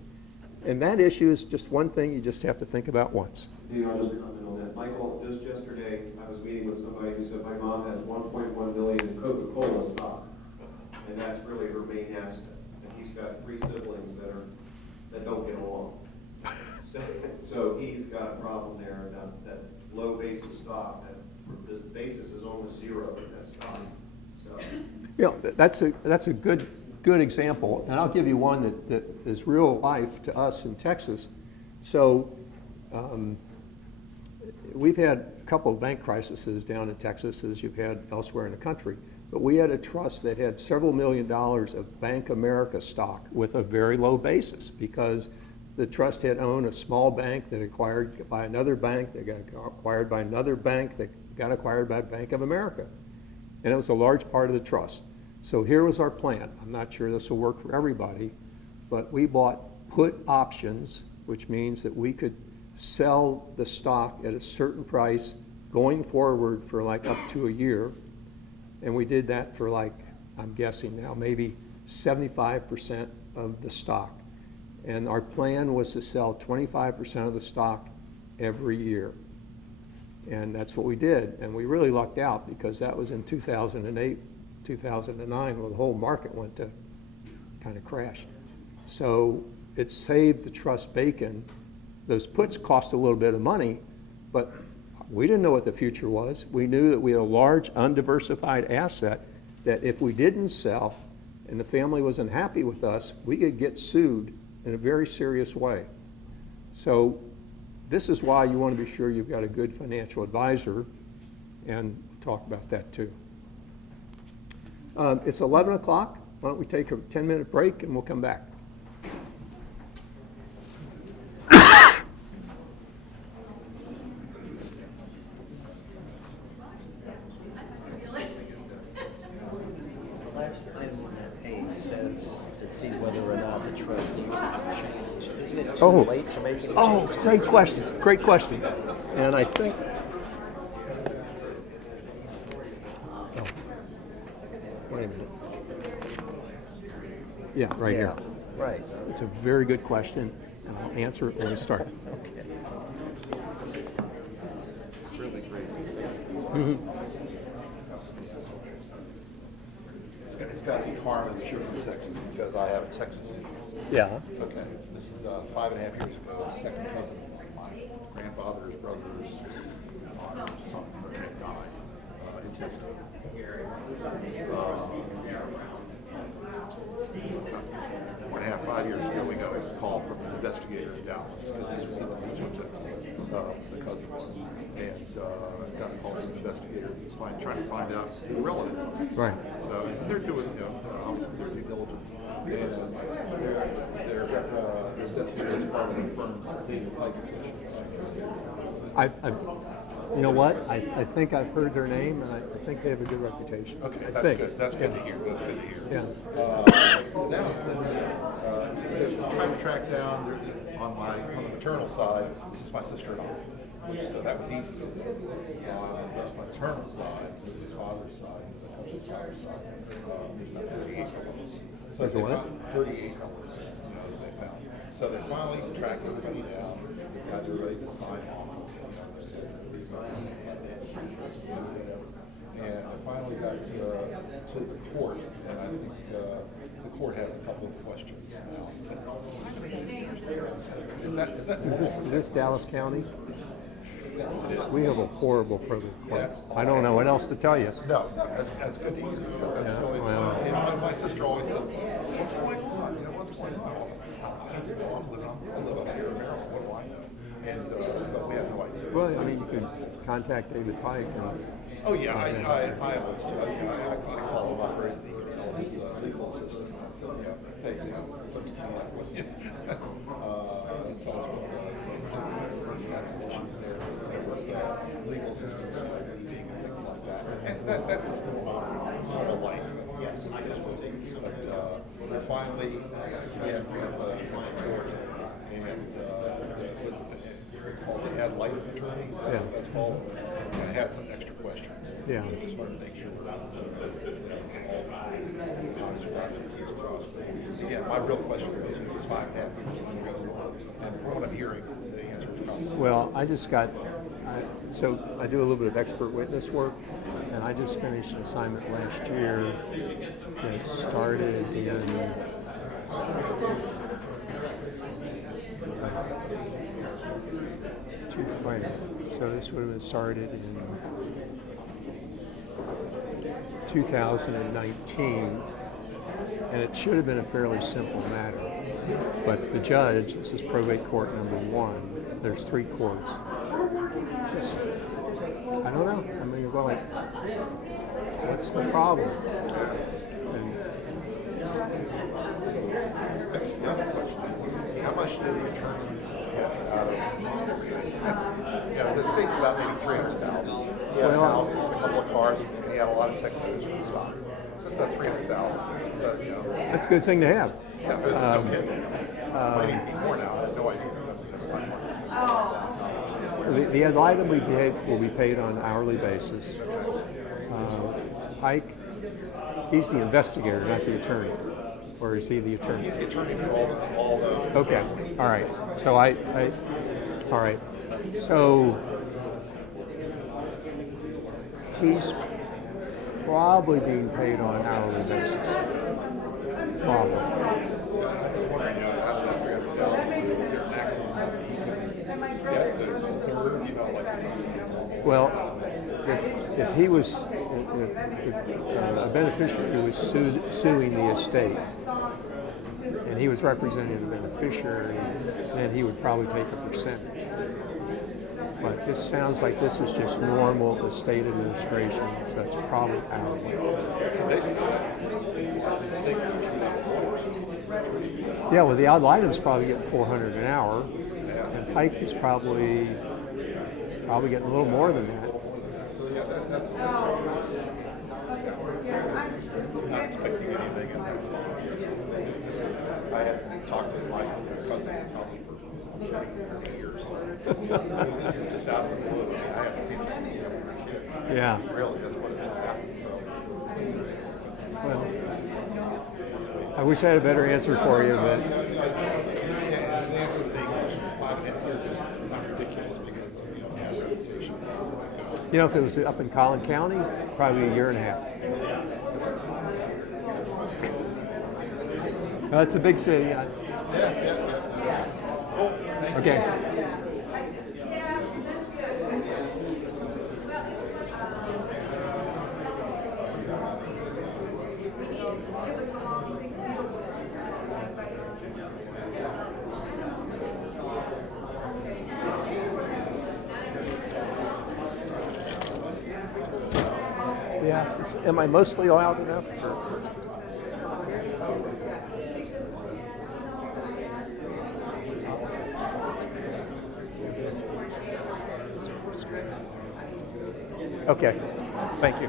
And that issue is just one thing you just have to think about once. I'll just comment on that. Michael, just yesterday, I was meeting with somebody who said my mom has 1.1 million in Coca-Cola stock, and that's really her main asset. And he's got 3 siblings that don't get along. So he's got a problem there, that low basis stock, that the basis is almost 0 in that stock. So. Yeah, that's a good example, and I'll give you one that is real life to us in Texas. So we've had a couple of bank crises down in Texas, as you've had elsewhere in the country, but we had a trust that had several $1 million of Bank America stock with a very low basis because the trust had owned a small bank that acquired by another bank, that got acquired by another bank, that got acquired by Bank of America. And it was a large part of the trust. So here was our plan. I'm not sure this will work for everybody, but we bought put options, which means that we could sell the stock at a certain price going forward for like up to a year. And we did that for like, I'm guessing now, maybe 75% of the stock. And our plan was to sell 25% of the stock every year. And that's what we did. And we really lucked out because that was in 2008, 2009, when the whole market went to kind of crashed. So it saved the trust bacon. Those puts cost a little bit of money, but we didn't know what the future was. We knew that we had a large undiversified asset that if we didn't sell and the family wasn't happy with us, we could get sued in a very serious way. So this is why you want to be sure you've got a good financial advisor, and we'll talk about that too. It's 11 o'clock. Why don't we take a 10-minute break and we'll come back. The last item on that page says to see whether or not the trustees have changed. Isn't it too late to make any changes? Great question, great question. And I think Oh. Wait a minute. Yeah, right here. Right. It's a very good question, and I'll answer it when we start. Okay. Really great. It's got to be Carmen that you're from Texas because I have a Texas interest. Yeah. Okay. This is 5.5 years ago. A second cousin of my grandfather's brother's son died in Texas. 4.5, 5 years ago, we got a call from an investigator in Dallas because he's from Texas, the cousin was, and got a call from an investigator. He's trying to find out the relative. Right. So they're doing, obviously their due diligence, and their investigator is part of the firm, the Pike Associates. You know what? I think I've heard their name, and I think they have a good reputation. Okay, I that's think. good. That's good to hear. That's good to hear. Yeah. Now it's been they're trying to track down on the maternal side. This is my sister-in-law, so that was easy. On the maternal side, his father's side, his father's side, there's about 38 relatives. So There's they what? found 38 relatives. They found. So they finally tracked everybody down. They got everybody to sign off. And I finally got to the court, and I think the court has a couple of questions now. Is this Dallas County? We have a horrible probate court. I don't know what else to tell you. No, that's good to hear. Because that's really, and my sister always says, "What's going on? What's going on?" I don't know. I live up here in Maryland. What do I know? And so we have no idea. Well, I mean, you can contact David Pike. Oh yeah, I always do. I call him up right. He tell his legal assistant. I said, hey, let me tee up with you. He tells me that's an issue there. Legal assistants leaving and things like that. And that's just normal life. Yes, I just will take it. But finally, we have a court, and they had life attorneys. That's called. I had some extra questions. Yeah. I just wanted to make sure again, my real question was 5.5 years ago. And from what I'm hearing, the answer is probably. Well, so I do a little bit of expert witness work, and I just finished an assignment last year that started in so this would have been started in 2019, and it should have been a fairly simple matter. But the judge, this is probate court number 1, there's 3 courts. Just, I don't know. I mean, well, what's the problem? And, how much did the attorneys get out of the state's about maybe $300,000. He had a house, a couple of cars, and he had a lot of Texas insurance stock. So it's about $300,000. So, that's a good thing to have. Yeah, but no kidding. Might even be more now. I have no idea. The ad litem will be paid on an hourly basis. Pike, he's the investigator, not the attorney. Or is he the attorney? He's the attorney for all the Okay, all right. So all right. So he's probably being paid on an hourly basis. Probably. I'm just wondering, out of that $300,000, is there an maximum that he can get? There's a third, like. Well, if he was, if a beneficiary was suing the estate, and he was representing the beneficiary, then he would probably take a percentage. But this sounds like this is just normal estate administration, so it's probably hourly. Yeah, well, the ad litem's probably getting $400 an hour, and Pike is probably getting a little more than that. I'm not expecting anything, and that's fine. I had talked with my cousin probably for years. This is just out of the blue. I haven't seen this since he was a kid. Yeah. Really, that's what it has happened. So I wish I had a better answer for you, but The answer to the big question is 5.5 years is not ridiculous because of, bad reputation. if it was up in Collin County, probably a year and a half. That's a big city. Okay. Yeah. Am I mostly loud enough? Okay. Thank you.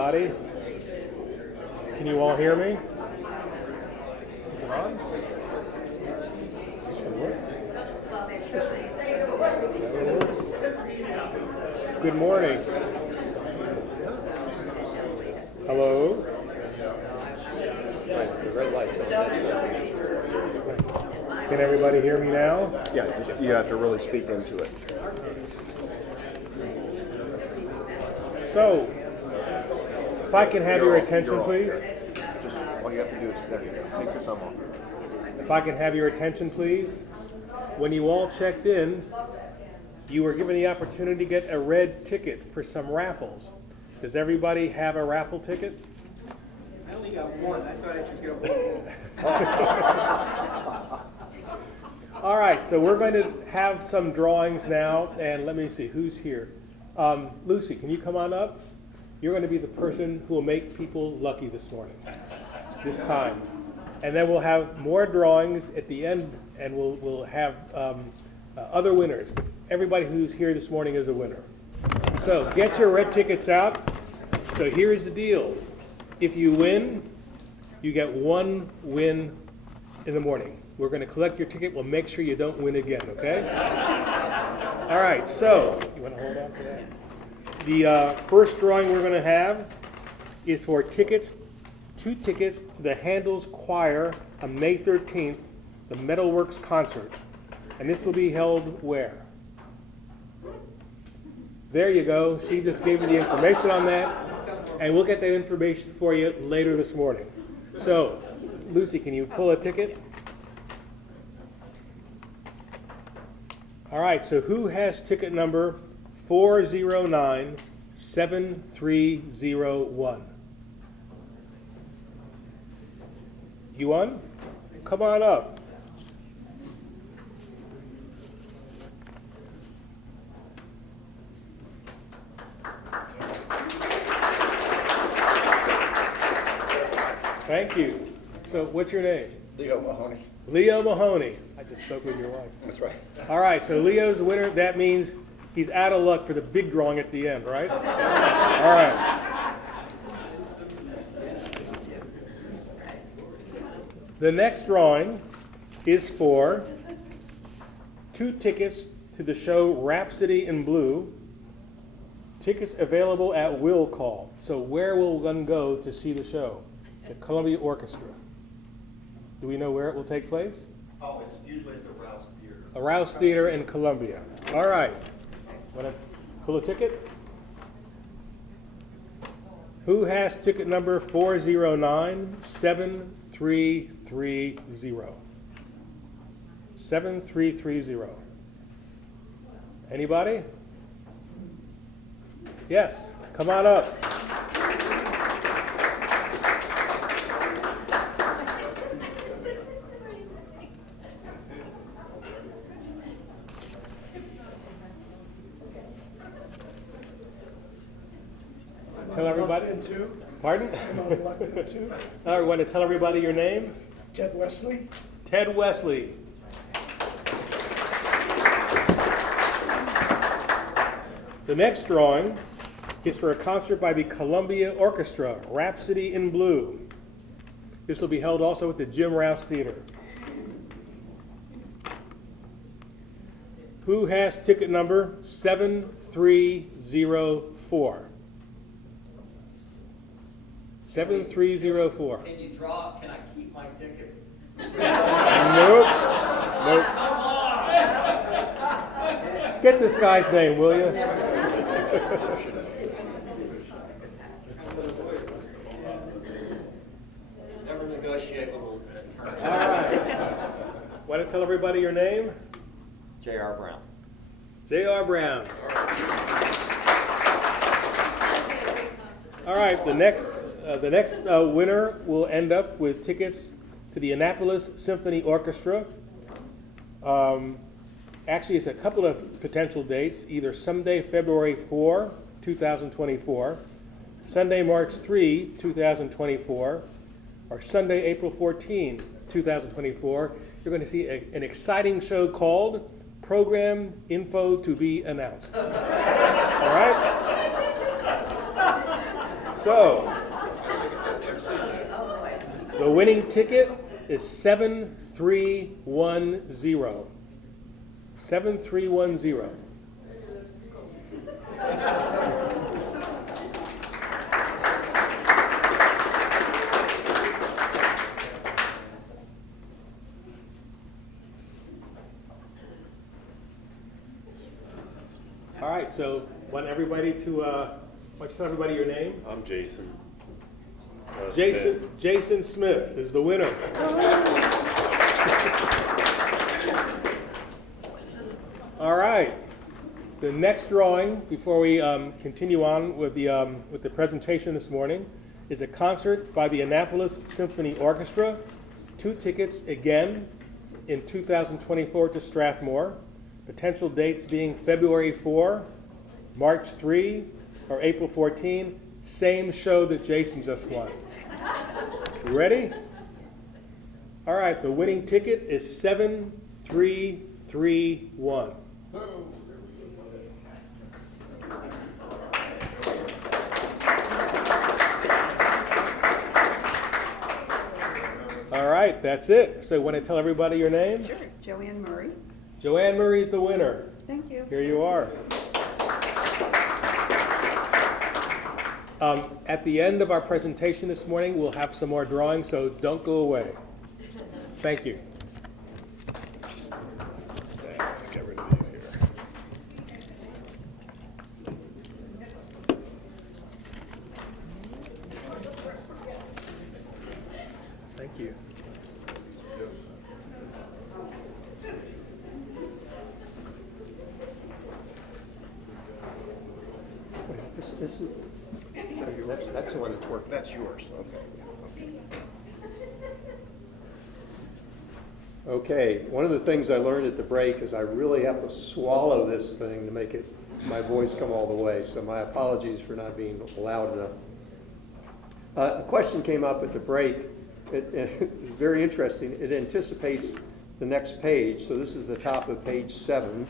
everybody. Can you all hear me? Is it on? Good morning. Hello? The red light's on that side. Can everybody hear me now? Yeah, just, you have to really speak into it. So, if I can have your attention, please. Just, all you have to do is, there you go, take your thumb off. If I can have your attention, please. When you all checked in, you were given the opportunity to get a red ticket for some raffles. Does everybody have a raffle ticket? I only got one. I thought I should get one. All right, so we're going to have some drawings now, and let me see, who's here? Lucy, can you come on up? You're going to be the person who will make people lucky this morning, this time. And then we'll have more drawings at the end, and we'll have other winners. But everybody who's here this morning is a winner. So get your red tickets out. So here's the deal. If you win, you get one win in the morning. We're going to collect your ticket. We'll make sure you don't win again, okay? All right, so you want to hold on to that? The first drawing we're going to have is for tickets, 2 tickets to the Handel's Choir on May 13th, the Metalworks concert. And this will be held where? There you go. She just gave me the information on that. And we'll get that information for you later this morning. So, Lucy, can you pull a ticket? All right, so who has ticket number 409-7301? You won? Come on up. Thank you. So what's your name? Leo Mahoney. Leo Mahoney. I just spoke with your wife. That's right. All right, so Leo's the winner. That means he's out of luck for the big drawing at the end, right? All right. The next drawing is for 2 tickets to the show Rhapsody in Blue. Tickets available at will call. So where will one go to see the show? The Columbia Orchestra. Do we know where it will take place? Oh, it's usually at the Rouse Theater. A Rouse Theater in Columbia. All right. Want to pull a ticket? Who has ticket number 409-7330? 7330. Anybody? Yes, come on up. Tell everybody. Pardon? All right, want to tell everybody your name? Ted Wesley. Ted Wesley. The next drawing is for a concert by the Columbia Orchestra, Rhapsody in Blue. This will be held also at the Jim Rouse Theater. Who has ticket number 7304? 7304. Can you draw? Can I keep my ticket? Nope. Nope. Get this guy's name, will you? Never negotiate with an attorney. All right. Want to tell everybody your name? J.R. Brown. J.R. Brown. All right, the next winner will end up with tickets to the Annapolis Symphony Orchestra. Actually, it's a couple of potential dates, either Sunday, February 4, 2024, Sunday, March 3, 2024, or Sunday, April 14, 2024. You're going to see an exciting show called Program Info to be Announced. All right? So, the winning ticket is 7310. 7310. All right, so want everybody to, why don't you tell everybody your name? I'm Jason. Jason Smith is the winner. All right. The next drawing, before we continue on with the presentation this morning, is a concert by the Annapolis Symphony Orchestra. 2 tickets again in 2024 to Strathmore. Potential dates being February 4, March 3, or April 14. Same show that Jason just won. You ready? All right, the winning ticket is 7331. All right, that's it. So want to tell everybody your name? Sure. Joanne Murray. Joanne Murray's the winner. Thank you. Here you are. At the end of our presentation this morning, we'll have some more drawings, so don't go away. Thank you. Let's get rid of these here. Thank you. Wait, this is, that's the one that's working. That's yours, okay. Okay, one of the things I learned at the break is I really have to swallow this thing to make my voice come all the way, so my apologies for not being loud enough. A question came up at the break. It's very interesting. It anticipates the next page, so this is the top of page 7.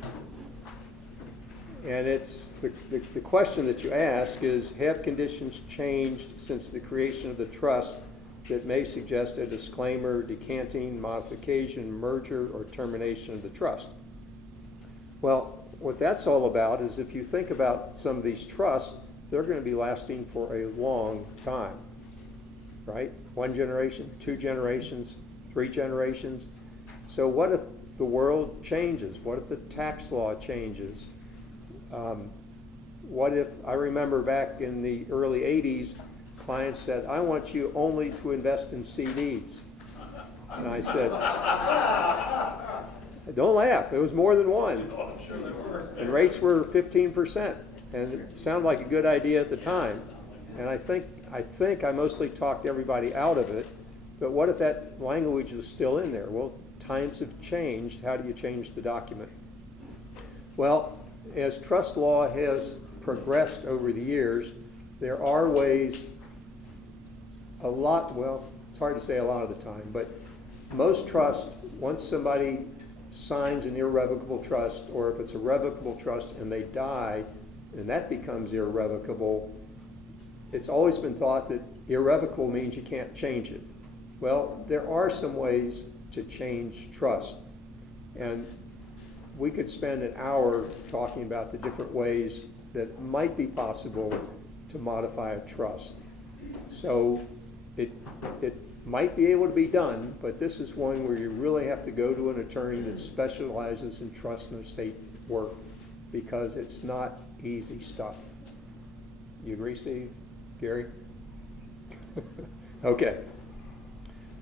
And it's the question that you ask is, have conditions changed since the creation of the trust that may suggest a disclaimer, decanting, modification, merger, or termination of the trust? Well, what that's all about is if you think about some of these trusts, they're going to be lasting for a long time, right? 1 generation, 2 generations, 3 generations. So what if the world changes? What if the tax law changes? What if, I remember back in the early 80s, clients said, I want you only to invest in CDs. And I said, don't laugh, it was more than one. And rates were 15%, and it sounded like a good idea at the time. And I think I mostly talked everybody out of it, but what if that language is still in there? Well, times have changed. How do you change the document? Well, as trust law has progressed over the years, there are ways it's hard to say a lot of the time, but most trusts, once somebody signs an irrevocable trust, or if it's a revocable trust and they die, and that becomes irrevocable, it's always been thought that irrevocable means you can't change it. Well, there are some ways to change trust, and we could spend an hour talking about the different ways that might be possible to modify a trust. So it might be able to be done, but this is one where you really have to go to an attorney that specializes in trust and estate work, because it's not easy stuff. You agree, Steve? Gary? Okay.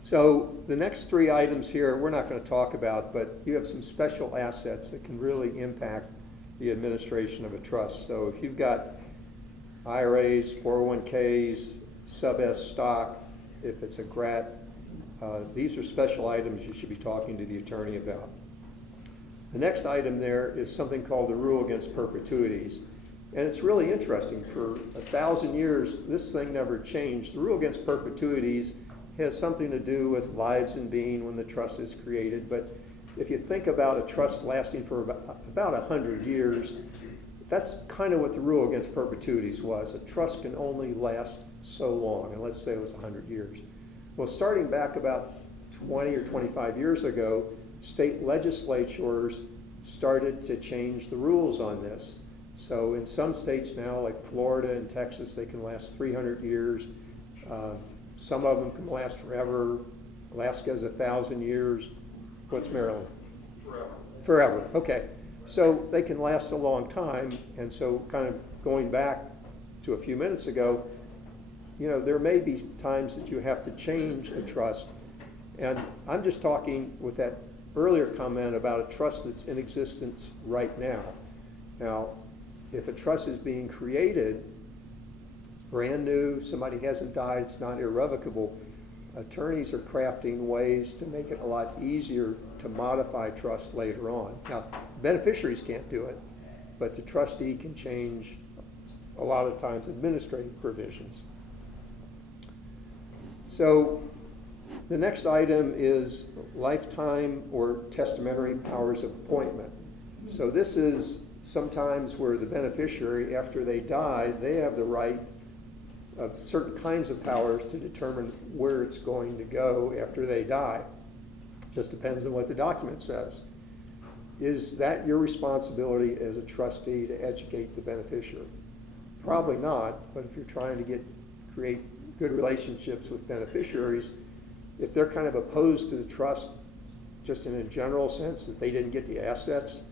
So the next 3 items here we're not going to talk about, but you have some special assets that can really impact the administration of a trust. So if you've got IRAs, 401ks, sub-S stock, if it's a GRAT, these are special items you should be talking to the attorney about. The next item there is something called the rule against perpetuities. And it's really interesting. For 1,000 years, this thing never changed. The rule against perpetuities has something to do with lives and being when the trust is created. But if you think about a trust lasting for about 100 years, that's kind of what the rule against perpetuities was. A trust can only last so long, and let's say it was 100 years. Well, starting back about 20 or 25 years ago, state legislatures started to change the rules on this. So in some states now, like Florida and Texas, they can last 300 years. Some of them can last forever. Alaska's 1,000 years. What's Maryland? Forever. Forever, okay. So they can last a long time, and so kind of going back to a few minutes ago, you know, there may be times that you have to change a trust. And I'm just talking with that earlier comment about a trust that's in existence right now. Now, if a trust is being created, brand new, somebody hasn't died, it's not irrevocable, attorneys are crafting ways to make it a lot easier to modify trust later on. Now, beneficiaries can't do it, but the trustee can change a lot of times administrative provisions. So the next item is lifetime or testamentary powers of appointment. So this is sometimes where the beneficiary, after they die, they have the right of certain kinds of powers to determine where it's going to go after they die. Just depends on what the document says. Is that your responsibility as a trustee to educate the beneficiary? Probably not, but if you're trying to create good relationships with beneficiaries, if they're kind of opposed to the trust, just in a general sense that they didn't get the assets,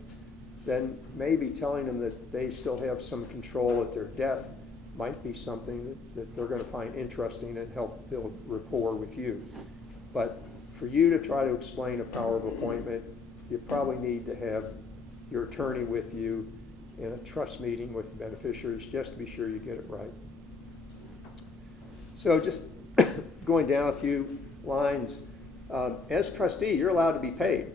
then maybe telling them that they still have some control at their death might be something that they're going to find interesting and help build rapport with you. But for you to try to explain a power of appointment, you probably need to have your attorney with you in a trust meeting with the beneficiaries just to be sure you get it right. So just going down a few lines, as trustee, you're allowed to be paid.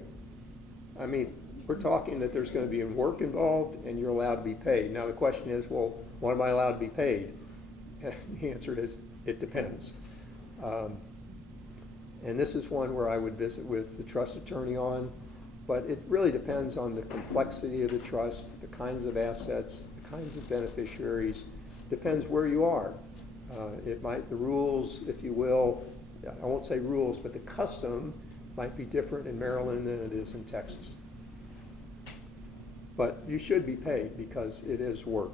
I mean, we're talking that there's going to be work involved and you're allowed to be paid. Now the question is, well, what am I allowed to be paid? And the answer is, it depends. And this is one where I would visit with the trust attorney on, but it really depends on the complexity of the trust, the kinds of assets, the kinds of beneficiaries, depends where you are. The rules, if you will, I won't say rules, but the custom might be different in Maryland than it is in Texas. But you should be paid because it is work.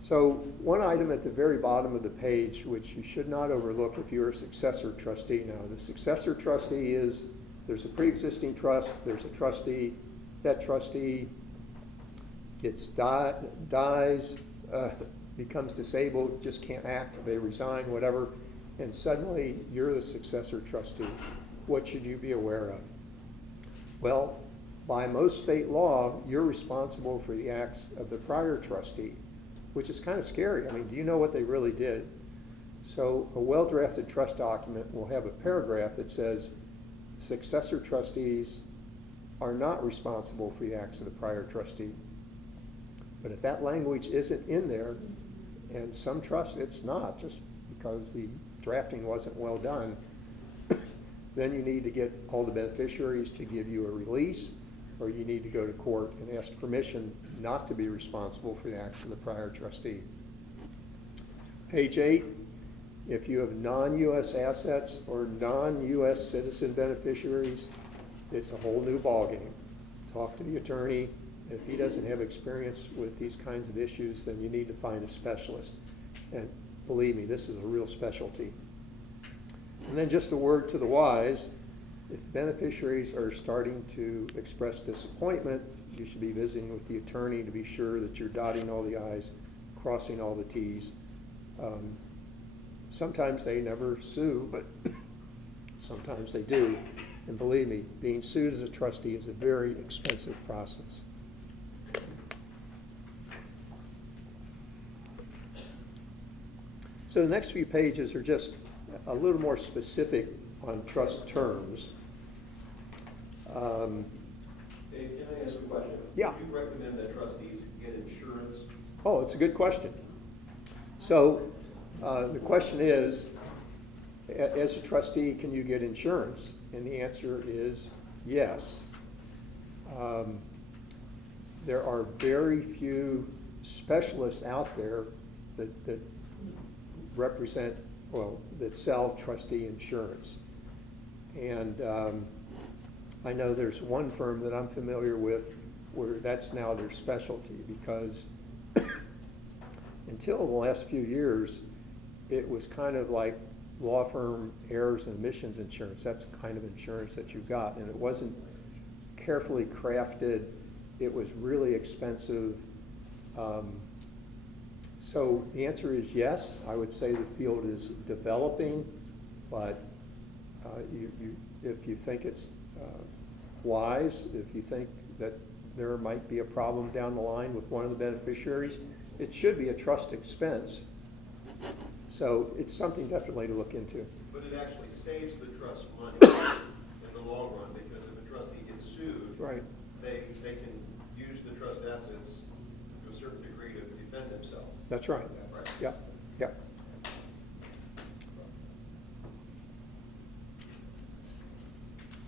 So one item at the very bottom of the page, which you should not overlook if you're a successor trustee. Now, the successor trustee is, there's a pre-existing trust, there's a trustee, that trustee dies, becomes disabled, just can't act, they resign, whatever, and suddenly you're the successor trustee. What should you be aware of? Well, by most state law, you're responsible for the acts of the prior trustee, which is kind of scary. I mean, do you know what they really did? So a well-drafted trust document will have a paragraph that says successor trustees are not responsible for the acts of the prior trustee. But if that language isn't in there, and some trusts it's not, just because the drafting wasn't well done, then you need to get all the beneficiaries to give you a release, or you need to go to court and ask permission not to be responsible for the acts of the prior trustee. Page 8, if you have non-U.S. assets or non-U.S. citizen beneficiaries, it's a whole new ballgame. Talk to the attorney. If he doesn't have experience with these kinds of issues, then you need to find a specialist. And believe me, this is a real specialty. And then just a word to the wise, if beneficiaries are starting to express disappointment, you should be visiting with the attorney to be sure that you're dotting all the I's, crossing all the T's. Sometimes they never sue, but sometimes they do. And believe me, being sued as a trustee is a very expensive process. So the next few pages are just a little more specific on trust terms. Dave, can I ask a question? Yeah. Do you recommend that trustees get insurance? Oh, it's a good question. So the question is, as a trustee, can you get insurance? And the answer is yes. There are very few specialists out there that represent, well, that sell trustee insurance. And I know there's one firm that I'm familiar with where that's now their specialty, because until the last few years, it was kind of like law firm errors and omissions insurance. That's the kind of insurance that you got, and it wasn't carefully crafted. It was really expensive. So the answer is yes. I would say the field is developing, but if you think it's wise, if you think that there might be a problem down the line with one of the beneficiaries, it should be a trust expense. So it's something definitely to look into. But it actually saves the trust money in the long run, because if a trustee gets sued, Right. they can use the trust assets to a certain degree to defend themselves. That's right. Right. Yep, yep.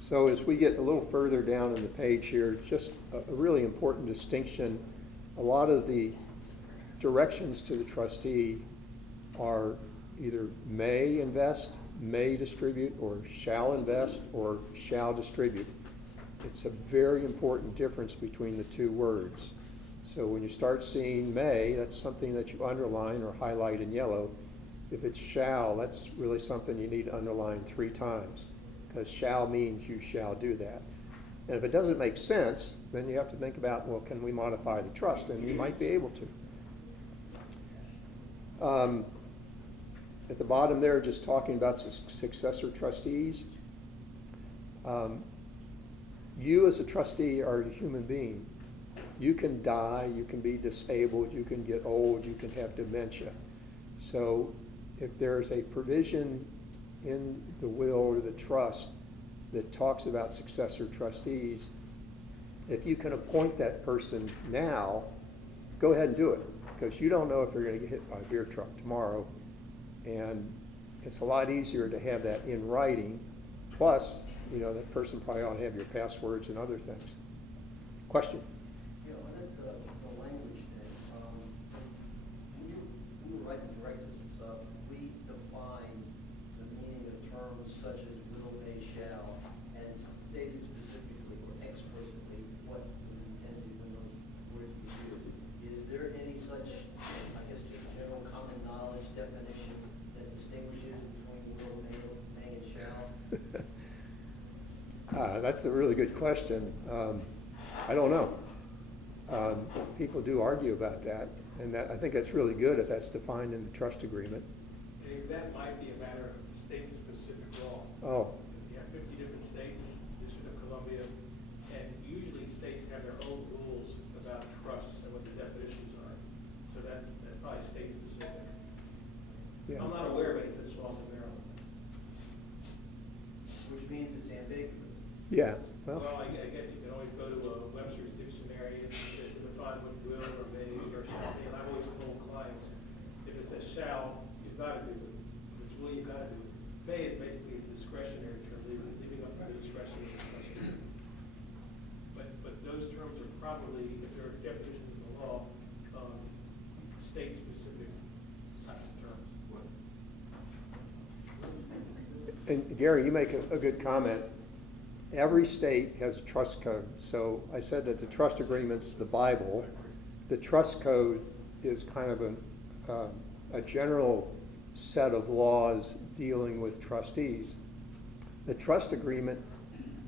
So as we get a little further down in the page here, just a really important distinction. A lot of the directions to the trustee are either may invest, may distribute, or shall invest, or shall distribute. It's a very important difference between the two words. So when you start seeing may, that's something that you underline or highlight in yellow. If it's shall, that's really something you need to underline 3 times, because shall means you shall do that. And if it doesn't make sense, then you have to think about, well, can we modify the trust? And you might be able to. At the bottom there, just talking about successor trustees. You as a trustee are a human being. You can die, you can be disabled, you can get old, you can have dementia. So if there's a provision in the will or the trust that talks about successor trustees, if you can appoint that person now, go ahead and do it, because you don't know if you're going to get hit by a beer truck tomorrow. And it's a lot easier to have that in writing. Plus, you know, that person probably ought to have your passwords and other things. Question? You know, and then the language thing, when we were writing directives and stuff, we define the meaning of terms such as will, may, shall, and stated specifically or explicitly what was intended when those words were used. Is there any such, I guess, just general common knowledge definition that distinguishes between will, may, and shall? That's a really good question. I don't know. People do argue about that, and I think that's really good if that's defined in the trust agreement. Dave, that might be a matter of state-specific law. Oh, You have 50 different states, District of Columbia, and usually states have their own rules about trusts and what the definitions are. So that's probably state-specific. yeah. I'm not aware of any such laws in Maryland. Which means it's ambiguous. Yeah, Well, well, I guess you can always go to a Webster's dictionary and define what will or may or shall be. And I've always told clients, if it says shall, you've got to do it. If it's will, you've got to do it. May is basically its discretionary term, leaving up to the discretion of the trustee. But those terms are probably, if there are definitions in the law, state-specific types of terms. and Gary, you make a good comment. Every state has a trust code. So I said that the trust agreement's the Bible. The trust code is kind of a general set of laws dealing with trustees. The trust agreement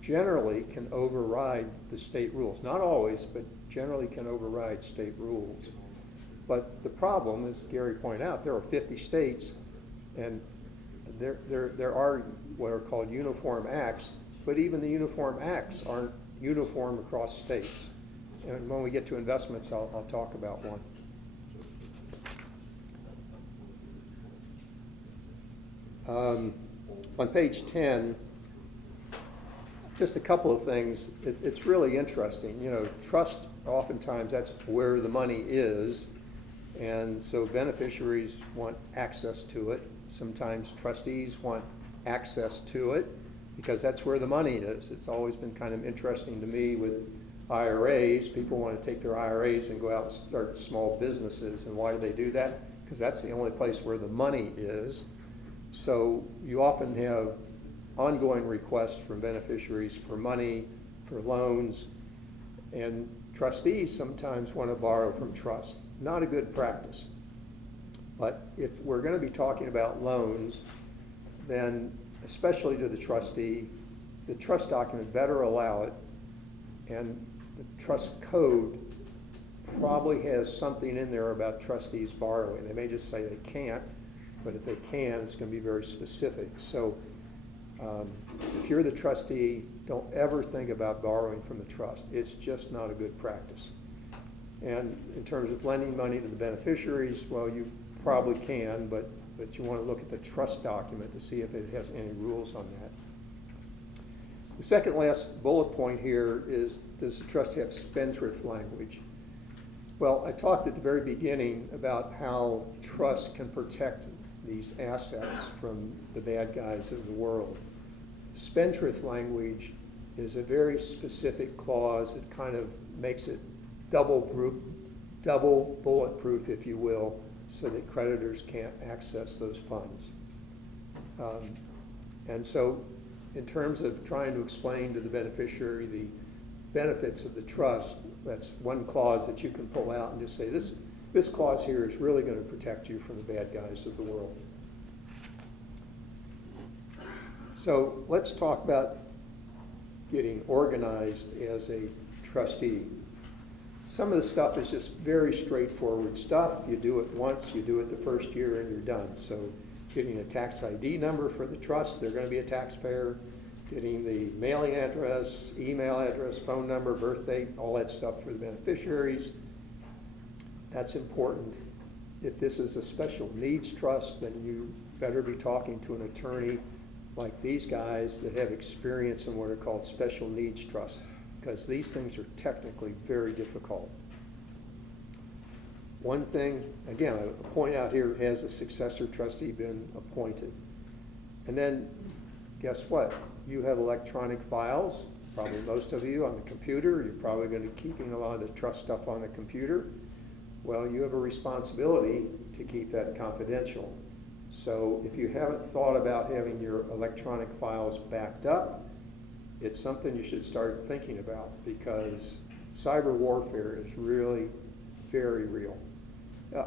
generally can override the state rules. Not always, but generally can override state rules. But the problem, as Gary pointed out, there are 50 states, and there are what are called uniform acts, but even the uniform acts aren't uniform across states. And when we get to investments, I'll talk about one. On page 10, just a couple of things. It's really interesting. You know, trust, oftentimes that's where the money is, and so beneficiaries want access to it. Sometimes trustees want access to it because that's where the money is. It's always been kind of interesting to me with IRAs, people want to take their IRAs and go out and start small businesses. And why do they do that? Because that's the only place where the money is. So you often have ongoing requests from beneficiaries for money, for loans, and trustees sometimes want to borrow from trust. Not a good practice. But if we're going to be talking about loans, then especially to the trustee, the trust document better allow it, and the trust code probably has something in there about trustees borrowing. They may just say they can't, but if they can, it's going to be very specific. So if you're the trustee, don't ever think about borrowing from the trust. It's just not a good practice. And in terms of lending money to the beneficiaries, well, you probably can, but you want to look at the trust document to see if it has any rules on that. The second last bullet point here is, does the trust have spendthrift language? Well, I talked at the very beginning about how trust can protect these assets from the bad guys of the world. Spendthrift language is a very specific clause that kind of makes it double bulletproof, if you will, so that creditors can't access those funds. And so in terms of trying to explain to the beneficiary the benefits of the trust, that's one clause that you can pull out and just say, this clause here is really going to protect you from the bad guys of the world. So let's talk about getting organized as a trustee. Some of the stuff is just very straightforward stuff. You do it once, you do it the first year, and you're done. So getting a tax ID number for the trust, they're going to be a taxpayer. Getting the mailing address, email address, phone number, birth date, all that stuff for the beneficiaries. That's important. If this is a special needs trust, then you better be talking to an attorney like these guys that have experience in what are called special needs trusts, because these things are technically very difficult. One thing, again, I point out here, has a successor trustee been appointed? And then, guess what? You have electronic files, probably most of you on the computer. You're probably going to be keeping a lot of the trust stuff on the computer. Well, you have a responsibility to keep that confidential. So if you haven't thought about having your electronic files backed up, it's something you should start thinking about, because cyber warfare is really very real.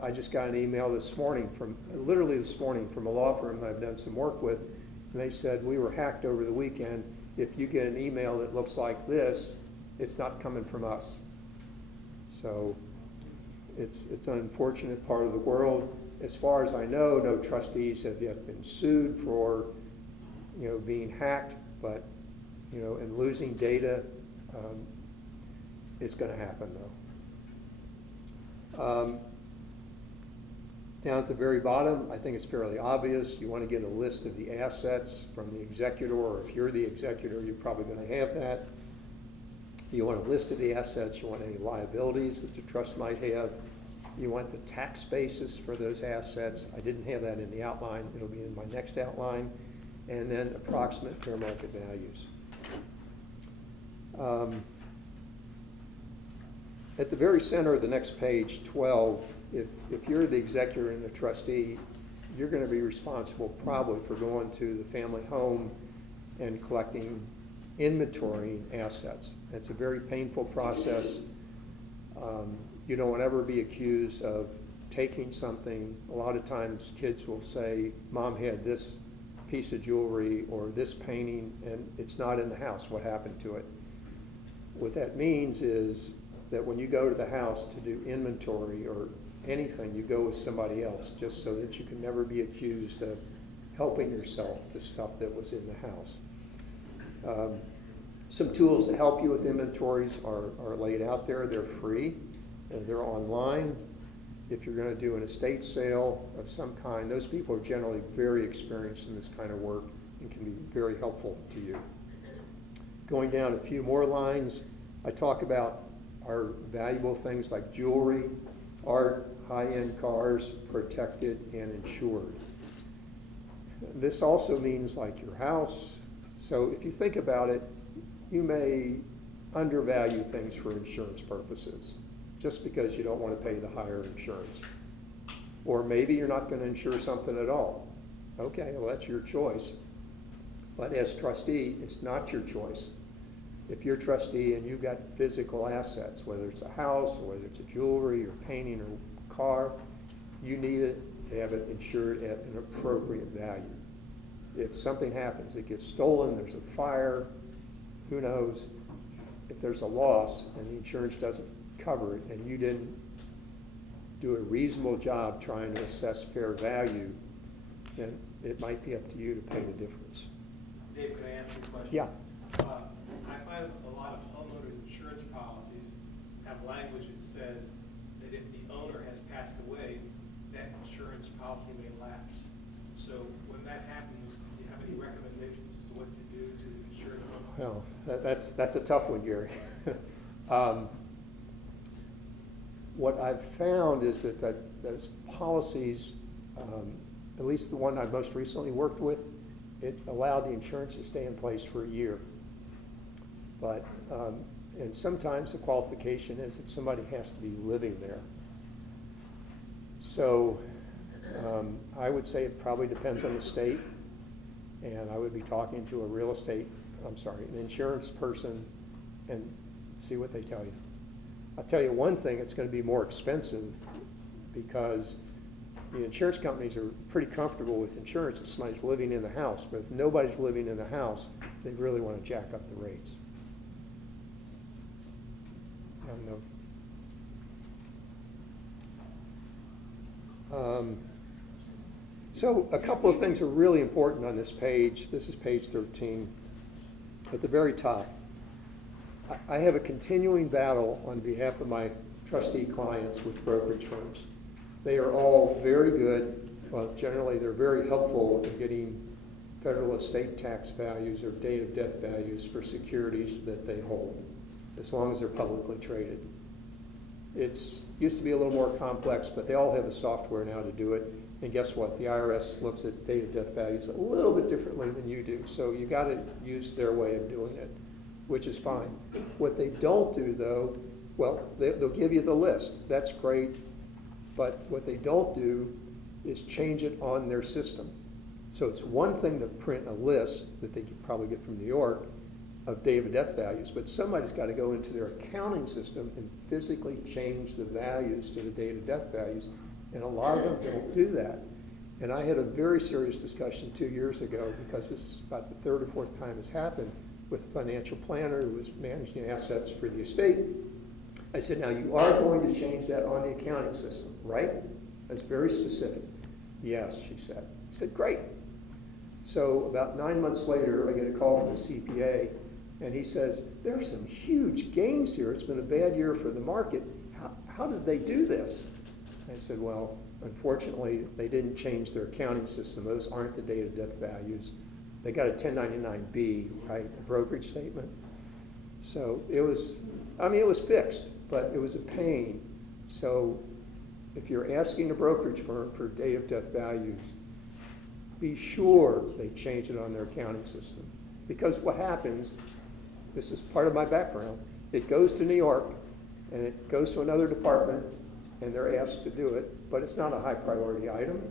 I just got an email literally this morning from a law firm that I've done some work with, and they said, we were hacked over the weekend. If you get an email that looks like this, it's not coming from us. So it's an unfortunate part of the world. As far as I know, no trustees have yet been sued for, being hacked, but, and losing data, it's going to happen though. Down at the very bottom, I think it's fairly obvious. You want to get a list of the assets from the executor, or if you're the executor, you're probably going to have that. You want a list of the assets. You want any liabilities that the trust might have. You want the tax basis for those assets. I didn't have that in the outline. It'll be in my next outline. And then approximate fair market values. At the very center of the next page, 12, if you're the executor and the trustee, you're going to be responsible probably for going to the family home and collecting, inventorying assets. It's a very painful process. You don't want to ever be accused of taking something. A lot of times kids will say, Mom had this piece of jewelry or this painting and it's not in the house. What happened to it? What that means is that when you go to the house to do inventory or anything, you go with somebody else, just so that you can never be accused of helping yourself to stuff that was in the house. Some tools to help you with inventories are laid out there. They're free. They're online. If you're going to do an estate sale of some kind, those people are generally very experienced in this kind of work and can be very helpful to you. Going down a few more lines, I talk about our valuable things like jewelry, art, high-end cars, protected and insured. This also means like your house. So if you think about it, you may undervalue things for insurance purposes, just because you don't want to pay the higher insurance. Or maybe you're not going to insure something at all. Okay, well, that's your choice. But as trustee, it's not your choice. If you're trustee and you've got physical assets, whether it's a house, or whether it's a jewelry, or painting, or car, you need it to have it insured at an appropriate value. If something happens, it gets stolen, there's a fire, who knows? If there's a loss and the insurance doesn't cover it, and you didn't do a reasonable job trying to assess fair value, then it might be up to you to pay the difference. Dave, can I ask you a question? Yeah. I find a lot of homeowners insurance policies have language that says that if the owner has passed away, that insurance policy may lapse. So when that happens, do you have any recommendations as to what to do to insure the owner? Well, that's a tough one, Gary. What I've found is that those policies, at least the one I most recently worked with, it allowed the insurance to stay in place for a year. But, and sometimes the qualification is that somebody has to be living there. So I would say it probably depends on the state, and I would be talking to an insurance person and see what they tell you. I'll tell you one thing, it's going to be more expensive because the insurance companies are pretty comfortable with insurance if somebody's living in the house, but if nobody's living in the house, they really want to jack up the rates. I don't know. So a couple of things are really important on this page. This is page 13. At the very top, I have a continuing battle on behalf of my trustee clients with brokerage firms. They are all very good. Well, generally, they're very helpful in getting federal estate tax values or date of death values for securities that they hold, as long as they're publicly traded. It's used to be a little more complex, but they all have the software now to do it. And guess what? The IRS looks at date of death values a little bit differently than you do. So you got to use their way of doing it, which is fine. What they don't do, though, well, they'll give you the list. That's great. But what they don't do is change it on their system. So it's one thing to print a list that they could probably get from New York of date of death values, but somebody's got to go into their accounting system and physically change the values to the date of death values. And a lot of them don't do that. And I had a very serious discussion 2 years ago, because this is about the third or fourth time it's happened, with a financial planner who was managing assets for the estate. I said, now you are going to change that on the accounting system, right? That's very specific. Yes, she said. I said, great. So about 9 months later, I get a call from the CPA, and he says, there's some huge gains here. It's been a bad year for the market. How did they do this? I said, well, unfortunately, they didn't change their accounting system. Those aren't the date of death values. They got a 1099-B, right, a brokerage statement. So it was, it was fixed, but it was a pain. So if you're asking a brokerage firm for date of death values, be sure they change it on their accounting system. Because what happens, this is part of my background, it goes to New York, and it goes to another department, and they're asked to do it, but it's not a high priority item,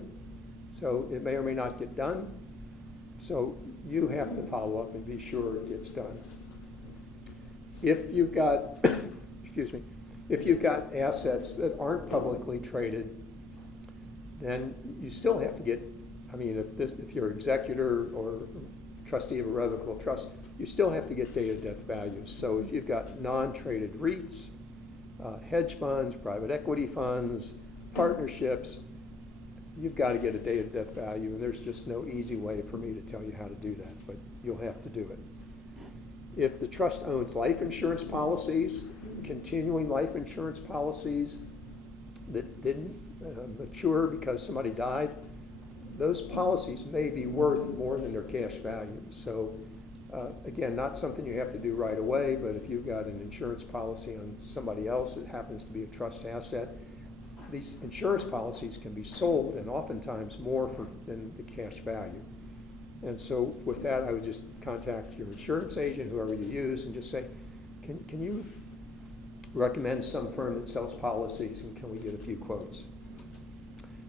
so it may or may not get done. So you have to follow up and be sure it gets done. If you've got, if you've got assets that aren't publicly traded, then you still have to get, if you're executor or trustee of a revocable trust, you still have to get date of death values. So if you've got non-traded REITs, hedge funds, private equity funds, partnerships, you've got to get a date of death value, and there's just no easy way for me to tell you how to do that, but you'll have to do it. If the trust owns life insurance policies, continuing life insurance policies that didn't mature because somebody died, those policies may be worth more than their cash value. So again, not something you have to do right away, but if you've got an insurance policy on somebody else that happens to be a trust asset, these insurance policies can be sold, and oftentimes more than the cash value. And so with that, I would just contact your insurance agent, whoever you use, and just say, can you recommend some firm that sells policies, and can we get a few quotes?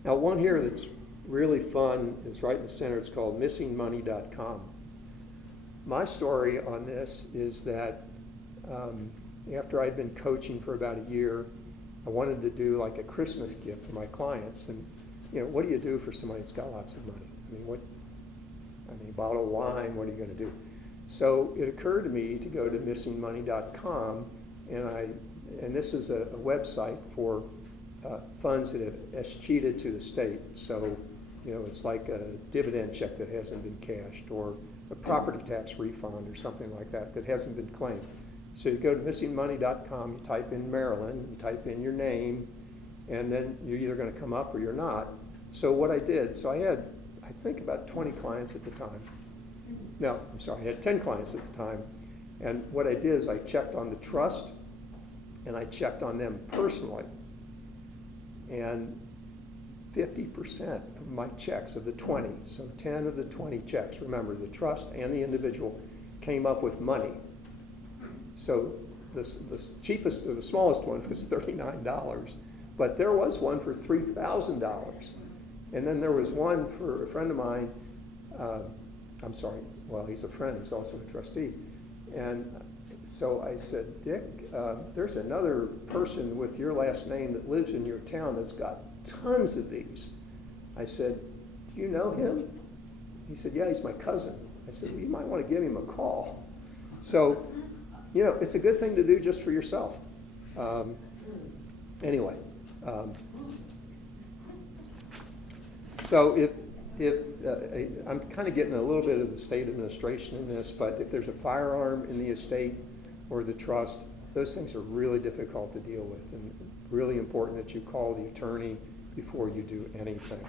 Now, one here that's really fun is right in the center. It's called missingmoney.com. My story on this is that after I'd been coaching for about a year, I wanted to do like a Christmas gift for my clients. And, you know, what do you do for somebody that's got lots of money? A bottle of wine, what are you going to do? So it occurred to me to go to missingmoney.com, and this is a website for funds that have escheated to the state. So, you know, it's like a dividend check that hasn't been cashed, or a property tax refund or something like that that hasn't been claimed. So you go to missingmoney.com, you type in Maryland, you type in your name, and then you're either going to come up or you're not. So what I did, so I had, I think, about 20 clients at the time. No, I'm sorry, I had 10 clients at the time. And what I did is I checked on the trust, and I checked on them personally. And 50% of my checks, of the 20, so 10 of the 20 checks, remember, the trust and the individual came up with money. So the cheapest, or the smallest one was $39, but there was one for $3,000. And then there was one for a friend of mine, I'm sorry, well, he's a friend, he's also a trustee. And so I said, Dick, there's another person with your last name that lives in your town that's got tons of these. I said, do you know him? He said, yeah, he's my cousin. I said, well, you might want to give him a call. So, you know, it's a good thing to do just for yourself. Anyway, so if I'm kind of getting a little bit of the state administration in this, but if there's a firearm in the estate or the trust, those things are really difficult to deal with, and really important that you call the attorney before you do anything.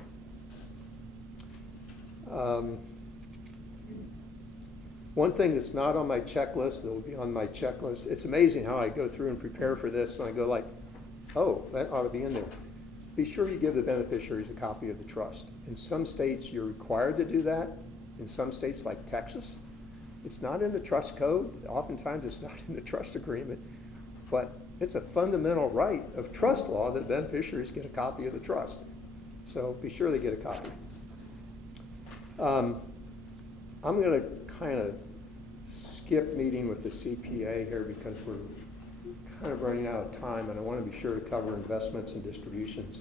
One thing that's not on my checklist, that will be on my checklist, it's amazing how I go through and prepare for this, and I go like, oh, that ought to be in there. Be sure you give the beneficiaries a copy of the trust. In some states, you're required to do that. In some states, like Texas, it's not in the trust code. Oftentimes, it's not in the trust agreement. But it's a fundamental right of trust law that beneficiaries get a copy of the trust. So be sure they get a copy. I'm going to kind of skip meeting with the CPA here because we're kind of running out of time, and I want to be sure to cover investments and distributions.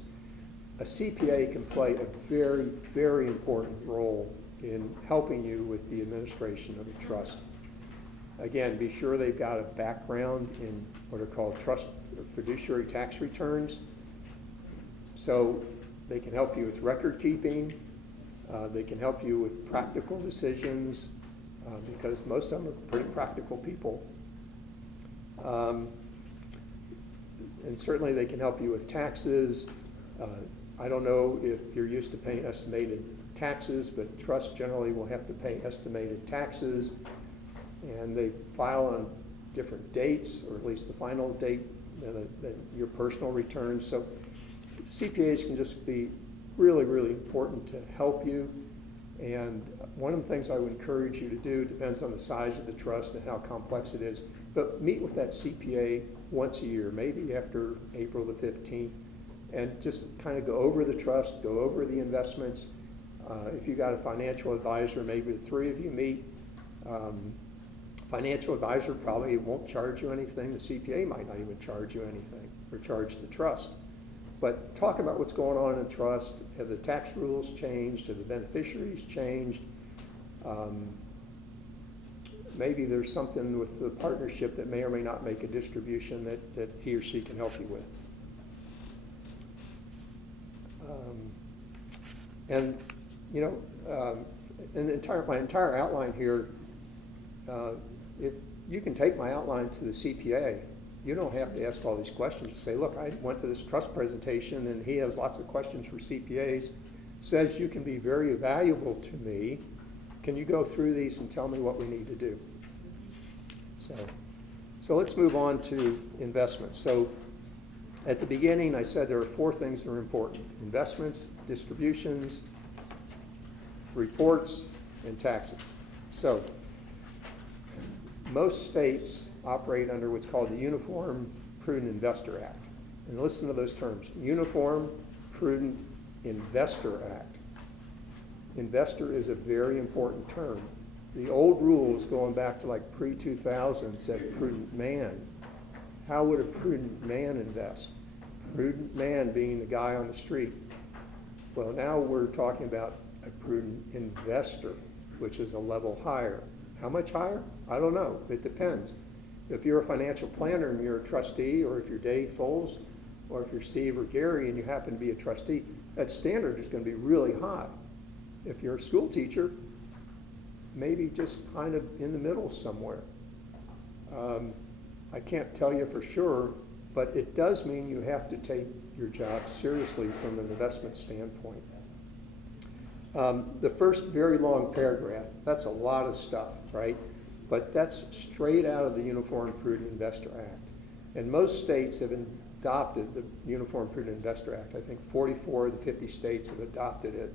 A CPA can play a very, very important role in helping you with the administration of the trust. Again, be sure they've got a background in what are called trust or fiduciary tax returns. So they can help you with record keeping. They can help you with practical decisions because most of them are pretty practical people. And certainly they can help you with taxes. I don't know if you're used to paying estimated taxes, but trusts generally will have to pay estimated taxes. And they file on different dates, or at least the final date than your personal returns. So CPAs can just be really, really important to help you. And one of the things I would encourage you to do, depends on the size of the trust and how complex it is, but meet with that CPA once a year, maybe after April the 15th, and just kind of go over the trust, go over the investments. If you got a financial advisor, maybe the three of you meet. Financial advisor probably won't charge you anything. The CPA might not even charge you anything, or charge the trust. But talk about what's going on in the trust. Have the tax rules changed? Have the beneficiaries changed? Maybe there's something with the partnership that may or may not make a distribution that he or she can help you with. And, you know, my entire outline here, if you can take my outline to the CPA, you don't have to ask all these questions. You say, look, I went to this trust presentation and he has lots of questions for CPAs, says you can be very valuable to me. Can you go through these and tell me what we need to do? So let's move on to investments. So at the beginning, I said there are four things that are important: investments, distributions, reports, and taxes. So most states operate under what's called the Uniform Prudent Investor Act. And listen to those terms, Uniform Prudent Investor Act. Investor is a very important term. The old rules going back to like pre-2000 said prudent man. How would a prudent man invest? Prudent man being the guy on the street. Well, now we're talking about a prudent investor, which is a level higher. How much higher? I don't know. It depends. If you're a financial planner and you're a trustee, or if you're Dave Folz, or if you're Steve or Gary and you happen to be a trustee, that standard is going to be really high. If you're a school teacher, maybe just kind of in the middle somewhere. I can't tell you for sure, but it does mean you have to take your job seriously from an investment standpoint. The first very long paragraph, that's a lot of stuff, right? But that's straight out of the Uniform Prudent Investor Act. And most states have adopted the Uniform Prudent Investor Act. I think 44 of the 50 states have adopted it.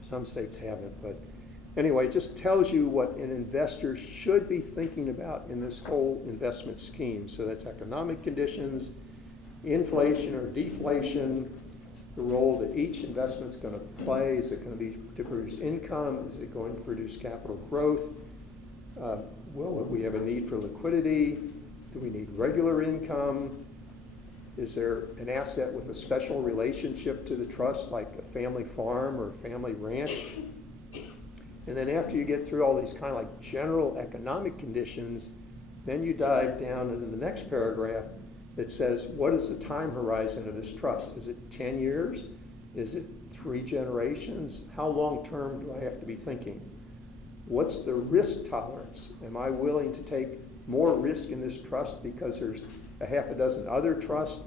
Some states haven't, but anyway, it just tells you what an investor should be thinking about in this whole investment scheme. So that's economic conditions, inflation or deflation, the role that each investment's going to play. Is it going to be to produce income? Is it going to produce capital growth? Will we have a need for liquidity? Do we need regular income? Is there an asset with a special relationship to the trust, like a family farm or a family ranch? And then after you get through all these kind of like general economic conditions, then you dive down into the next paragraph that says, what is the time horizon of this trust? Is it 10 years? Is it 3 generations? How long term do I have to be thinking? What's the risk tolerance? Am I willing to take more risk in this trust because there's a half a dozen other trusts,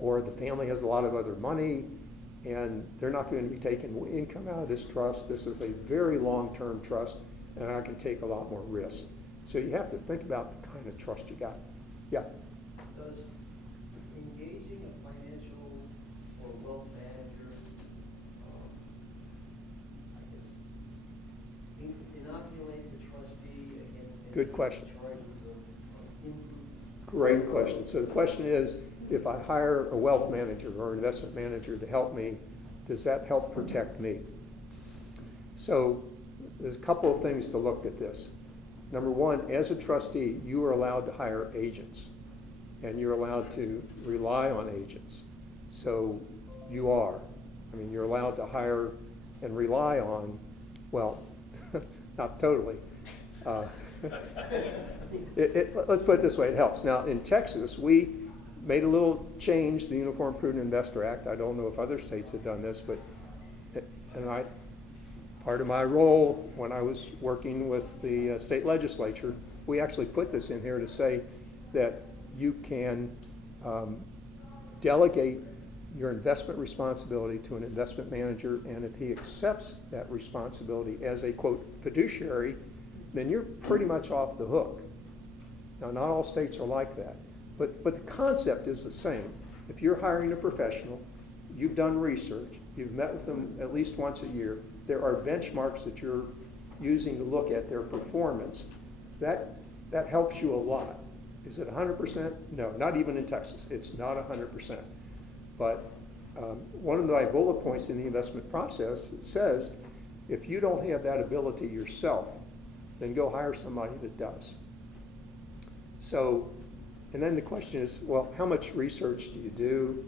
or the family has a lot of other money and they're not going to be taking income out of this trust? This is a very long-term trust and I can take a lot more risk. So you have to think about the kind of trust you got. Yeah? Does engaging a financial or wealth manager, I guess, inoculate the trustee against any Good question. charges of imprudence? Great question. So the question is, if I hire a wealth manager or an investment manager to help me, does that help protect me? So there's a couple of things to look at this. Number one, as a trustee, you are allowed to hire agents, and you're allowed to rely on agents. So you are. I mean, you're allowed to hire and rely on, well, not totally. Let's put it this way, it helps. Now, in Texas, we made a little change, the Uniform Prudent Investor Act. I don't know if other states have done this, but part of my role when I was working with the state legislature, we actually put this in here to say that you can delegate your investment responsibility to an investment manager, and if he accepts that responsibility as a, quote, fiduciary, then you're pretty much off the hook. Now, not all states are like that, but the concept is the same. If you're hiring a professional, you've done research, you've met with them at least once a year, there are benchmarks that you're using to look at their performance. That helps you a lot. Is it 100%? No, not even in Texas. It's not 100%. But one of my bullet points in the investment process, it says, if you don't have that ability yourself, then go hire somebody that does. So, and then the question is, well, how much research do you do?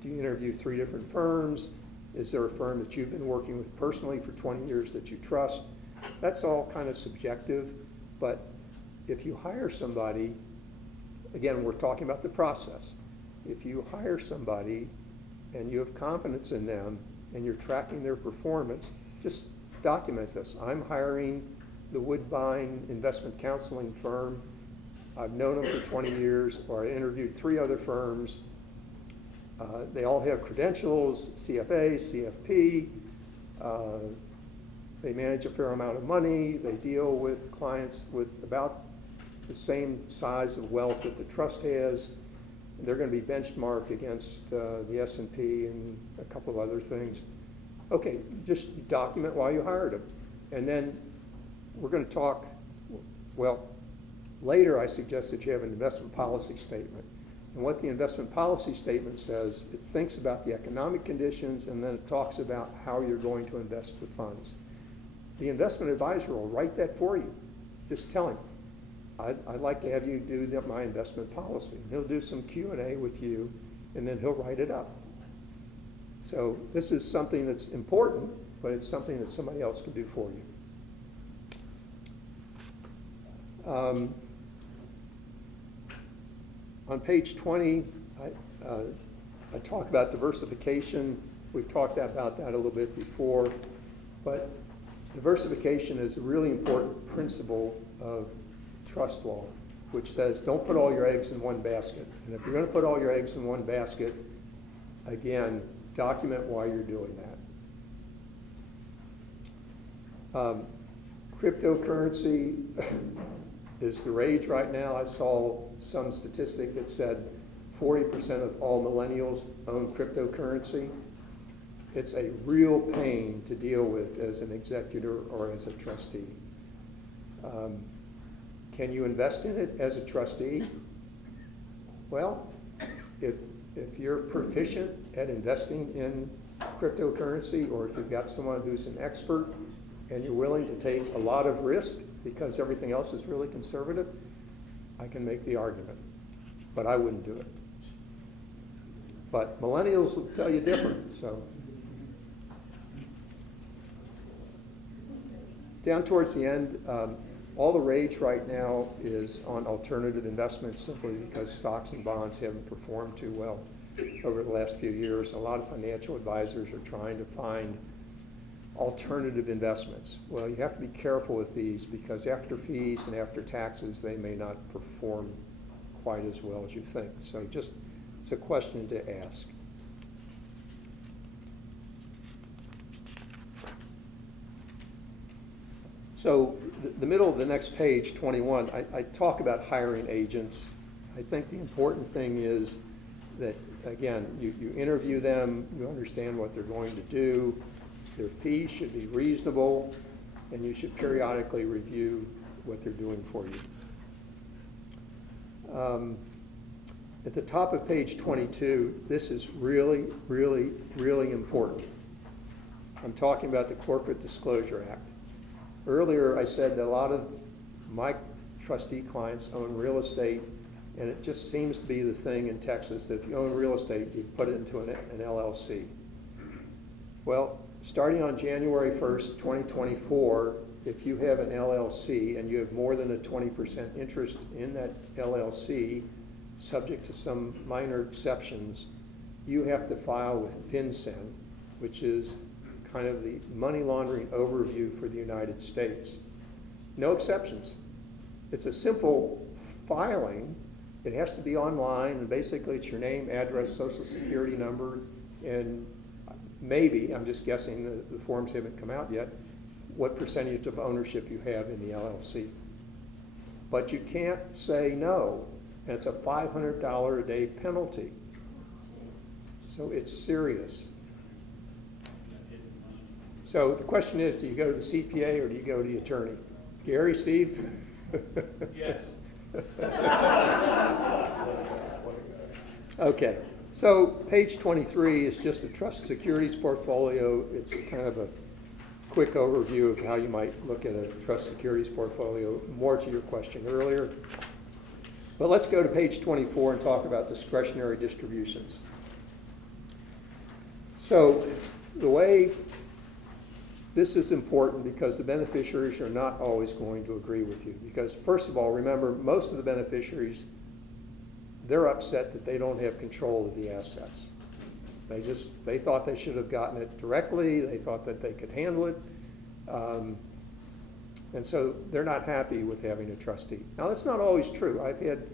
Do you interview 3 different firms? Is there a firm that you've been working with personally for 20 years that you trust? That's all kind of subjective, but if you hire somebody, again, we're talking about the process. If you hire somebody and you have confidence in them and you're tracking their performance, just document this. I'm hiring the Woodbine investment counseling firm. I've known them for 20 years, or I interviewed 3 other firms. They all have credentials, CFA, CFP. They manage a fair amount of money. They deal with clients with about the same size of wealth that the trust has. They're going to be benchmarked against the S&P and a couple of other things. Okay, just document why you hired them. And then we're going to talk, well, later I suggest that you have an investment policy statement. And what the investment policy statement says, it thinks about the economic conditions and then it talks about how you're going to invest the funds. The investment advisor will write that for you. Just tell him, I'd like to have you do my investment policy. And he'll do some Q&A with you and then he'll write it up. So this is something that's important, but it's something that somebody else can do for you. On page 20, I talk about diversification. We've talked about that a little bit before, but diversification is a really important principle of trust law, which says don't put all your eggs in one basket. And if you're going to put all your eggs in one basket, again, document why you're doing that. Cryptocurrency is the rage right now. I saw some statistic that said 40% of all millennials own cryptocurrency. It's a real pain to deal with as an executor or as a trustee. Can you invest in it as a trustee? Well, if you're proficient at investing in cryptocurrency, or if you've got someone who's an expert and you're willing to take a lot of risk because everything else is really conservative, I can make the argument, but I wouldn't do it. But millennials will tell you different, so. Down towards the end, all the rage right now is on alternative investments simply because stocks and bonds haven't performed too well over the last few years. A lot of financial advisors are trying to find alternative investments. Well, you have to be careful with these because after fees and after taxes, they may not perform quite as well as you think. So just, it's a question to ask. So the middle of the next page, 21, I talk about hiring agents. I think the important thing is that, again, you interview them, you understand what they're going to do, their fees should be reasonable, and you should periodically review what they're doing for you. At the top of page 22, this is really, really, really important. I'm talking about the Corporate Disclosure Act. Earlier, I said that a lot of my trustee clients own real estate, and it just seems to be the thing in Texas that if you own real estate, you put it into an LLC. Well, starting on January 1st, 2024, if you have an LLC and you have more than a 20% interest in that LLC, subject to some minor exceptions, you have to file with FinCEN, which is kind of the money laundering overview for the United States. No exceptions. It's a simple filing. It has to be online, and basically it's your name, address, social security number, and maybe, I'm just guessing, the forms haven't come out yet, what percentage of ownership you have in the LLC. But you can't say no, and it's a $500 a day penalty. So it's serious. So the question is, do you go to the CPA or do you go to the attorney? Gary, Steve? Yes. Okay, so page 23 is just a trust securities portfolio. It's kind of a quick overview of how you might look at a trust securities portfolio, more to your question earlier. But let's go to page 24 and talk about discretionary distributions. So the way this is important because the beneficiaries are not always going to agree with you. Because first of all, remember, most of the beneficiaries, they're upset that they don't have control of the assets. They thought they should have gotten it directly. They thought that they could handle it. And so they're not happy with having a trustee. Now, that's not always true. I've had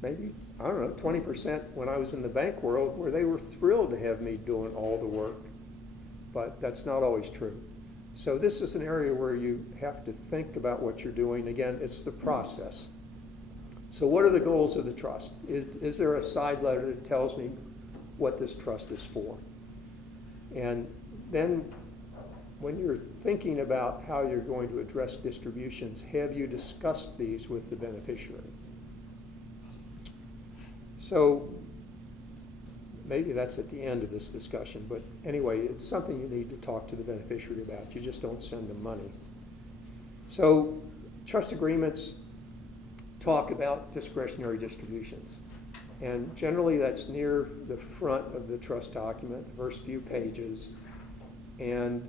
maybe, I don't know, 20% when I was in the bank world where they were thrilled to have me doing all the work. But that's not always true. So this is an area where you have to think about what you're doing. Again, it's the process. So what are the goals of the trust? Is there a side letter that tells me what this trust is for? And then when you're thinking about how you're going to address distributions, have you discussed these with the beneficiary? So maybe that's at the end of this discussion, but anyway, it's something you need to talk to the beneficiary about. You just don't send them money. So trust agreements talk about discretionary distributions. And generally that's near the front of the trust document, the first few pages. And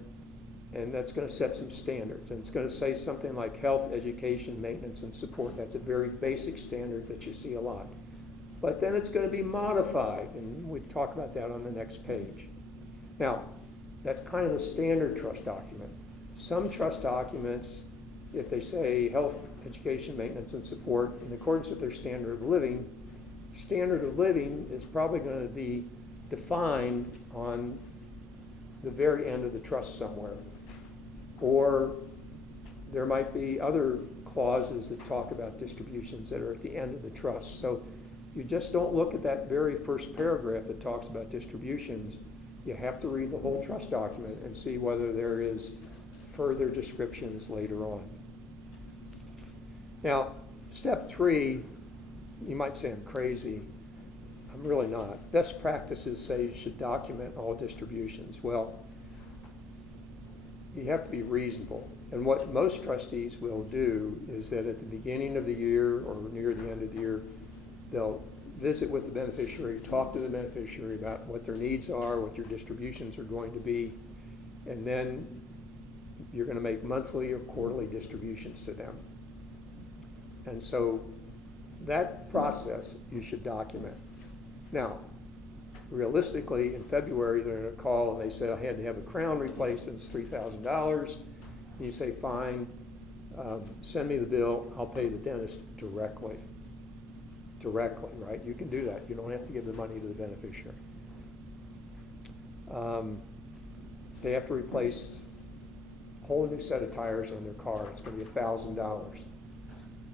that's going to set some standards. And it's going to say something like health, education, maintenance, and support. That's a very basic standard that you see a lot. But then it's going to be modified, and we talk about that on the next page. Now, that's kind of the standard trust document. Some trust documents, if they say health, education, maintenance, and support in accordance with their standard of living is probably going to be defined on the very end of the trust somewhere. Or there might be other clauses that talk about distributions that are at the end of the trust. So you just don't look at that very first paragraph that talks about distributions. You have to read the whole trust document and see whether there is further descriptions later on. Now, step 3, you might say I'm crazy. I'm really not. Best practices say you should document all distributions. Well, you have to be reasonable. And what most trustees will do is that at the beginning of the year or near the end of the year, they'll visit with the beneficiary, talk to the beneficiary about what their needs are, what your distributions are going to be, and then you're going to make monthly or quarterly distributions to them. And so that process you should document. Now, realistically, in February, they're going to call and they say, I had to have a crown replaced and it's $3,000. And you say, fine, send me the bill, I'll pay the dentist directly. Directly, right? You can do that. You don't have to give the money to the beneficiary. They have to replace a whole new set of tires on their car. It's going to be $1,000.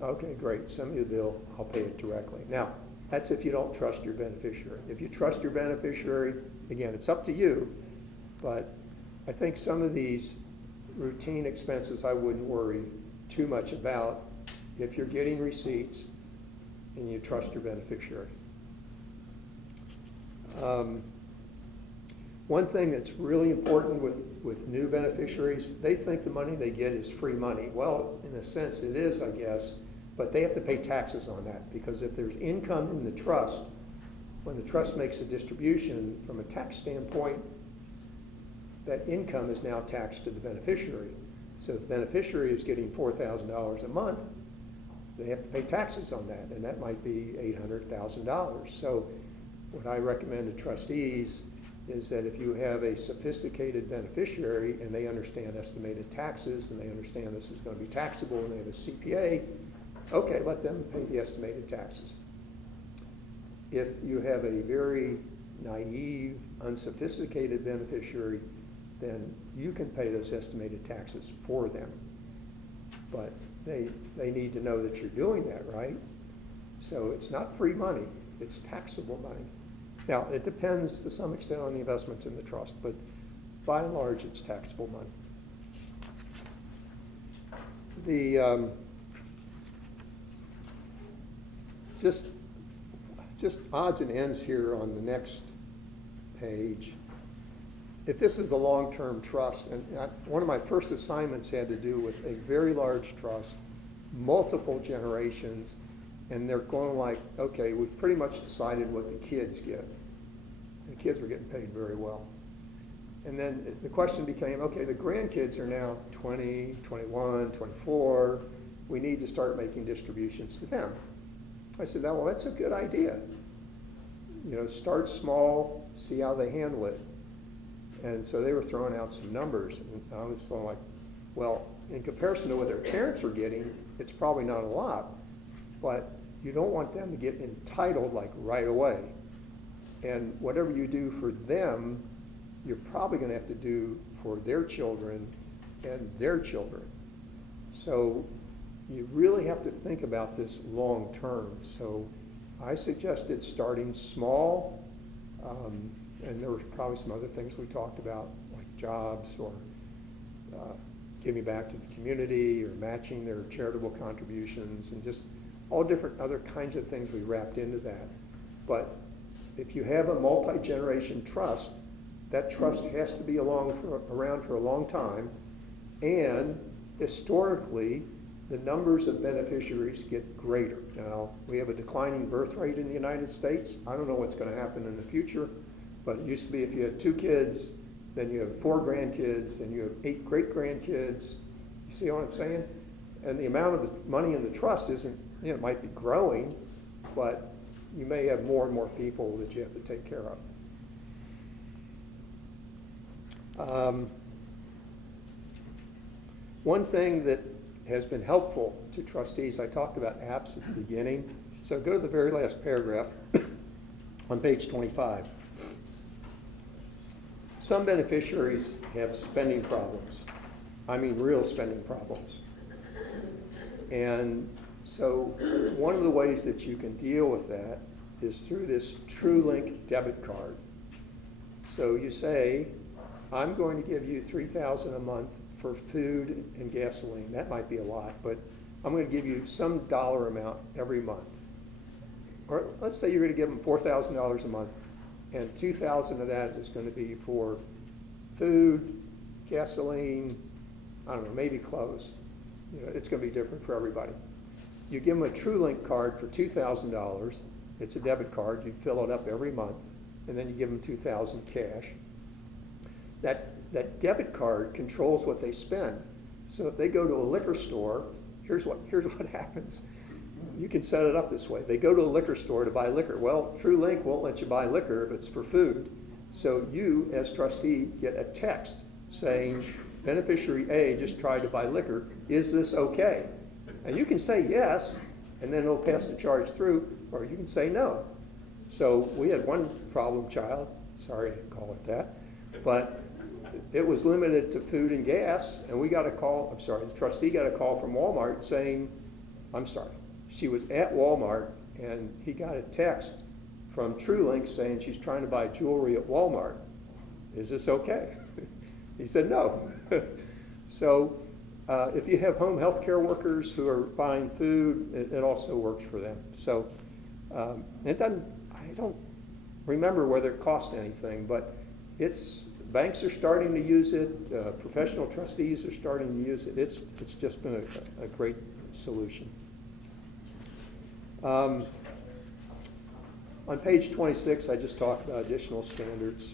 Okay, great. Send me the bill. I'll pay it directly. Now, that's if you don't trust your beneficiary. If you trust your beneficiary, again, it's up to you, but I think some of these routine expenses I wouldn't worry too much about if you're getting receipts and you trust your beneficiary. One thing that's really important with new beneficiaries, they think the money they get is free money. Well, in a sense it is, I guess, but they have to pay taxes on that, because if there's income in the trust, when the trust makes a distribution from a tax standpoint, that income is now taxed to the beneficiary. So if the beneficiary is getting $4,000 a month, they have to pay taxes on that, and that might be $800,000. So what I recommend to trustees is that if you have a sophisticated beneficiary and they understand estimated taxes and they understand this is going to be taxable and they have a CPA, okay, let them pay the estimated taxes. If you have a very naive, unsophisticated beneficiary, then you can pay those estimated taxes for them. But they need to know that you're doing that, right? So it's not free money, it's taxable money. Now, it depends to some extent on the investments in the trust, but by and large, it's taxable money. The just odds and ends here on the next page. If this is a long-term trust, and one of my first assignments had to do with a very large trust, multiple generations, and they're going like, okay, we've pretty much decided what the kids get. The kids were getting paid very well. And then the question became, okay, the grandkids are now 20, 21, 24. We need to start making distributions to them. I said, well, that's a good idea. You know, start small, see how they handle it. And so they were throwing out some numbers. And I was going like, well, in comparison to what their parents are getting, it's probably not a lot. But you don't want them to get entitled like right away. And whatever you do for them, you're probably going to have to do for their children and their children. So you really have to think about this long term. So I suggested starting small, and there were probably some other things we talked about, like jobs or giving back to the community or matching their charitable contributions, and just all different other kinds of things we wrapped into that. But if you have a multi-generation trust, that trust has to be around for a long time, and historically, the numbers of beneficiaries get greater. Now, we have a declining birth rate in the United States. I don't know what's going to happen in the future, but it used to be if you had 2 kids, then you have 4 grandkids, and you have 8 great-grandkids. You see what I'm saying? And the amount of the money in the trust isn't, it might be growing, but you may have more and more people that you have to take care of. One thing that has been helpful to trustees, I talked about apps at the beginning. So go to the very last paragraph on page 25. Some beneficiaries have spending problems. I mean real spending problems. And so one of the ways that you can deal with that is through this TrueLink debit card. So you say, I'm going to give you $3,000 a month for food and gasoline. That might be a lot, but I'm going to give you some dollar amount every month. Or let's say you're going to give them $4,000 a month, and $2,000 of that is going to be for food, gasoline, I don't know, maybe clothes. It's going to be different for everybody. You give them a TrueLink card for $2,000. It's a debit card. You fill it up every month, and then you give them $2,000 cash. That debit card controls what they spend. So if they go to a liquor store, here's what happens. You can set it up this way. They go to a liquor store to buy liquor. Well, TrueLink won't let you buy liquor if it's for food. So you, as trustee, get a text saying, beneficiary A just tried to buy liquor. Is this okay? And you can say yes, and then it'll pass the charge through, or you can say no. So we had one problem child, sorry to call it that, but it was limited to food and gas, and we got a call, the trustee got a call from Walmart saying, she was at Walmart, and he got a text from TrueLink saying she's trying to buy jewelry at Walmart. Is this okay? He said no. So if you have home health care workers who are buying food, it also works for them. So I don't remember whether it cost anything, but banks are starting to use it, professional trustees are starting to use it. It's just been a great solution. On page 26, I just talked about additional standards.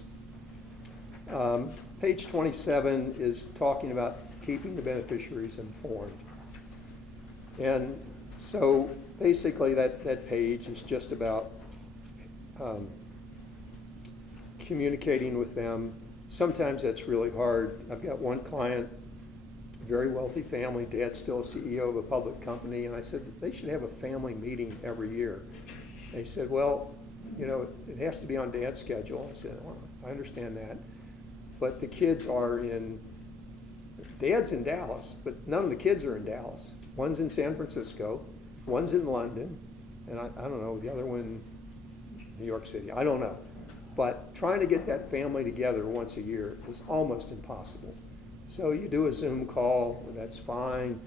Page 27 is talking about keeping the beneficiaries informed. And so basically that page is just about communicating with them. Sometimes that's really hard. I've got one client, very wealthy family, dad's still a CEO of a public company, and I said they should have a family meeting every year. They said, well, it has to be on dad's schedule. I said, well, I understand that. But the kids dad's in Dallas, but none of the kids are in Dallas. One's in San Francisco, one's in London, and I don't know, the other one, New York City, I don't know. But trying to get that family together once a year is almost impossible. So you do a Zoom call, that's fine.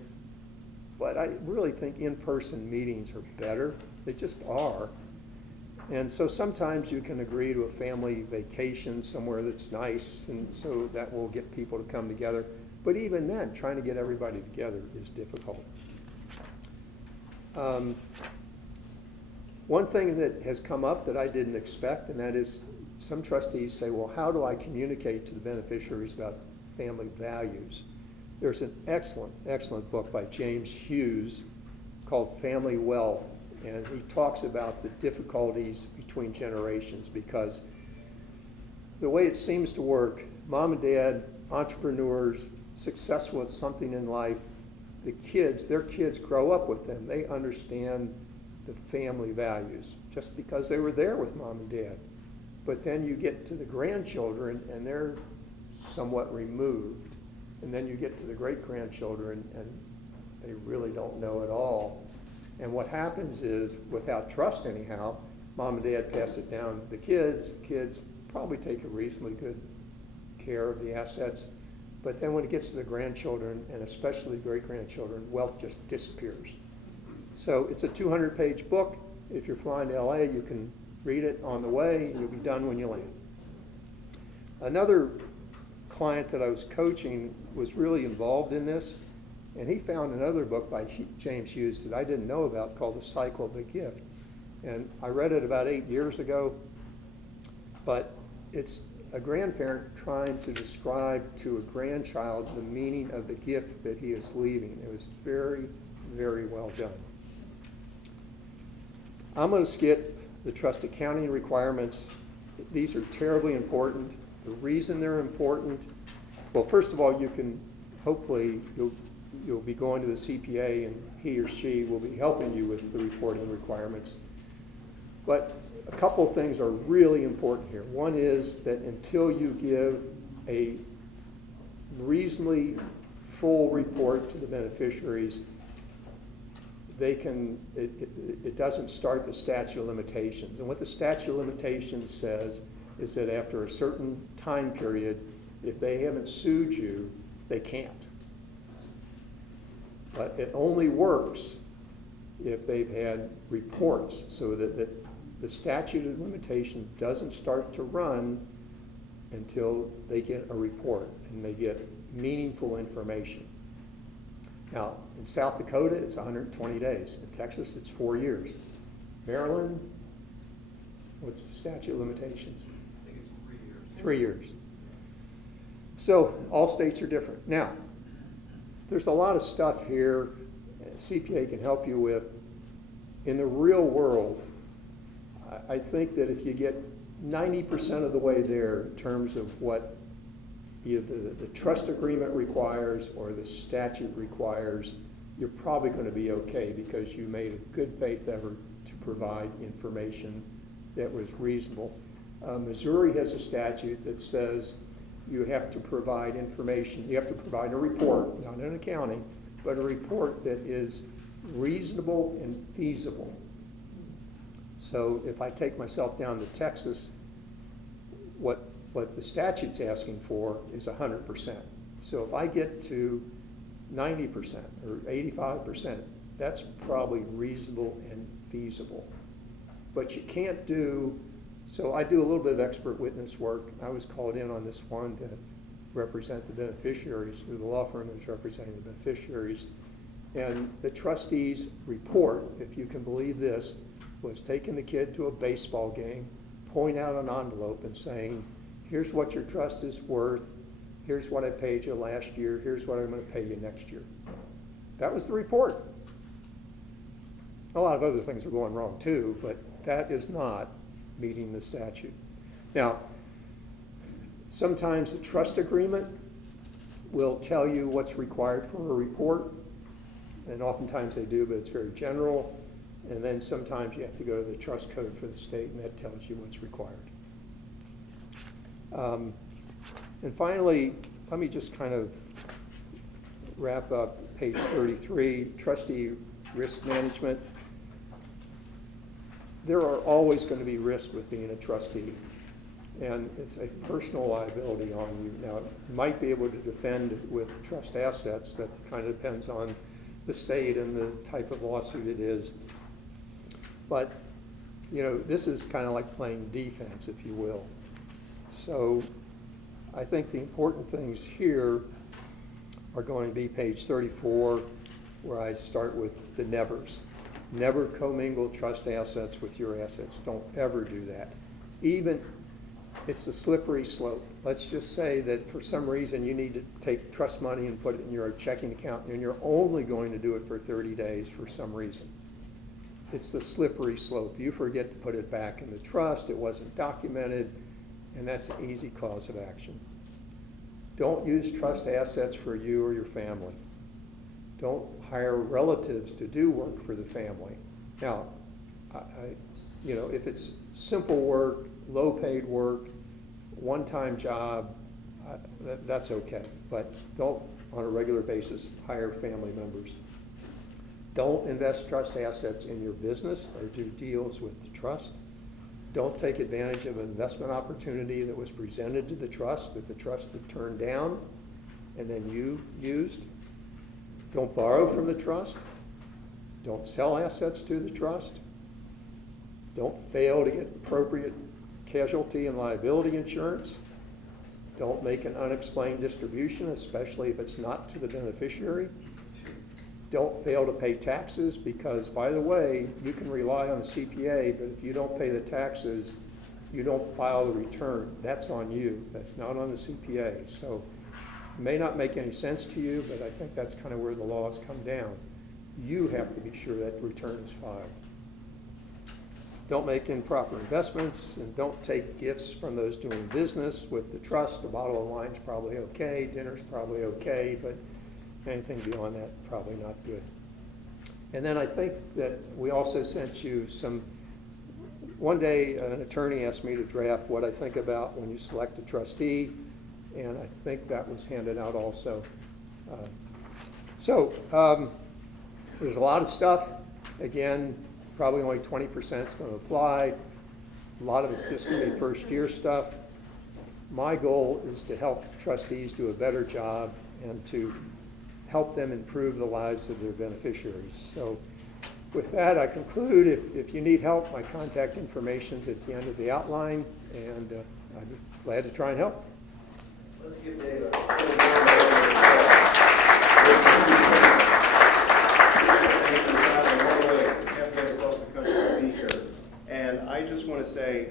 But I really think in-person meetings are better. They just are. And so sometimes you can agree to a family vacation somewhere that's nice, and so that will get people to come together. But even then, trying to get everybody together is difficult. One thing that has come up that I didn't expect, and that is some trustees say, well, how do I communicate to the beneficiaries about family values? There's an excellent book by James Hughes called Family Wealth, and he talks about the difficulties between generations, because the way it seems to work, mom and dad, entrepreneurs, successful at something in life, their kids grow up with them. They understand the family values just because they were there with mom and dad. But then you get to the grandchildren and they're somewhat removed. And then you get to the great-grandchildren and they really don't know at all. And what happens is, without trust anyhow, mom and dad pass it down to the kids. The kids probably take a reasonably good care of the assets, But then when it gets to the grandchildren, and especially great-grandchildren, wealth just disappears. So it's a 200-page book. If you're flying to LA, you can read it on the way, and you'll be done when you land. Another client that I was coaching was really involved in this, and he found another book by James Hughes that I didn't know about called The Cycle of the Gift. And I read it about 8 years ago, but it's a grandparent trying to describe to a grandchild the meaning of the gift that he is leaving. It was very, very well done. I'm going to skip the trust accounting requirements. These are terribly important. The reason they're important, well, first of all, you can, hopefully, you'll be going to the CPA and he or she will be helping you with the reporting requirements. But a couple of things are really important here. One is that until you give a reasonably full report to the beneficiaries, it doesn't start the statute of limitations. And what the statute of limitations says is that after a certain time period, if they haven't sued you, they can't. But it only works if they've had reports, so that the statute of limitation doesn't start to run until they get a report and they get meaningful information. Now, in South Dakota, it's 120 days. In Texas, it's 4 years. Maryland, what's the statute of limitations? I think it's 3 years. 3 years. So all states are different. Now, there's a lot of stuff here CPA can help you with. In the real world, I think that if you get 90% of the way there in terms of what either the trust agreement requires or the statute requires, you're probably going to be okay because you made a good faith effort to provide information that was reasonable. Missouri has a statute that says you have to provide information, you have to provide a report, not an accounting, but a report that is reasonable and feasible. So if I take myself down to Texas, what the statute's asking for is 100%. So if I get to 90% or 85%, that's probably reasonable and feasible. But you can't do, so I do a little bit of expert witness work. I was called in on this one to represent the beneficiaries, or the law firm is representing the beneficiaries. And the trustees report, if you can believe this, was taking the kid to a baseball game, pulling out an envelope and saying, here's what your trust is worth, here's what I paid you last year, here's what I'm going to pay you next year. That was the report. A lot of other things are going wrong too, but that is not meeting the statute. Now, sometimes the trust agreement will tell you what's required for a report, and oftentimes they do, but it's very general. And then sometimes you have to go to the trust code for the state, and that tells you what's required. And finally, let me just kind of wrap up page 33, trustee risk management. There are always going to be risks with being a trustee, and it's a personal liability on you. Now, you might be able to defend with trust assets. That kind of depends on the state and the type of lawsuit it is. But, you know, this is kind of like playing defense, if you will. So I think the important things here are going to be page 34, where I start with the nevers. Never commingle trust assets with your assets. Don't ever do that. Even, it's a slippery slope. Let's just say that for some reason you need to take trust money and put it in your checking account, and you're only going to do it for 30 days for some reason. It's the slippery slope. You forget to put it back in the trust, it wasn't documented, and that's an easy cause of action. Don't use trust assets for you or your family. Don't hire relatives to do work for the family. Now, you know, if it's simple work, low-paid work, one-time job, that's okay. But don't, on a regular basis, hire family members. Don't invest trust assets in your business or do deals with the trust. Don't take advantage of an investment opportunity that was presented to the trust that the trust would turn down. and then you used. Don't borrow from the trust. Don't sell assets to the trust. Don't fail to get appropriate casualty and liability insurance. Don't make an unexplained distribution, especially if it's not to the beneficiary. Don't fail to pay taxes because, by the way, you can rely on a CPA, but if you don't pay the taxes, you don't file the return. That's on you. That's not on the CPA. So it may not make any sense to you, but I think that's kind of where the laws come down. You have to be sure that return is filed. Don't make improper investments, and don't take gifts from those doing business with the trust. A bottle of wine's probably okay, dinner's probably okay, but anything beyond that, probably not good. And then I think that we also sent you some, one day an attorney asked me to draft what I think about when you select a trustee, and I think that was handed out also. There's a lot of stuff. Again, probably only 20% is going to apply. A lot of it's just going to be first year stuff. My goal is to help trustees do a better job and to help them improve the lives of their beneficiaries. So with that, I conclude. If you need help, my contact information is at the end of the outline, and I'd be glad to try and help. Let's give Dave a And I just want to say,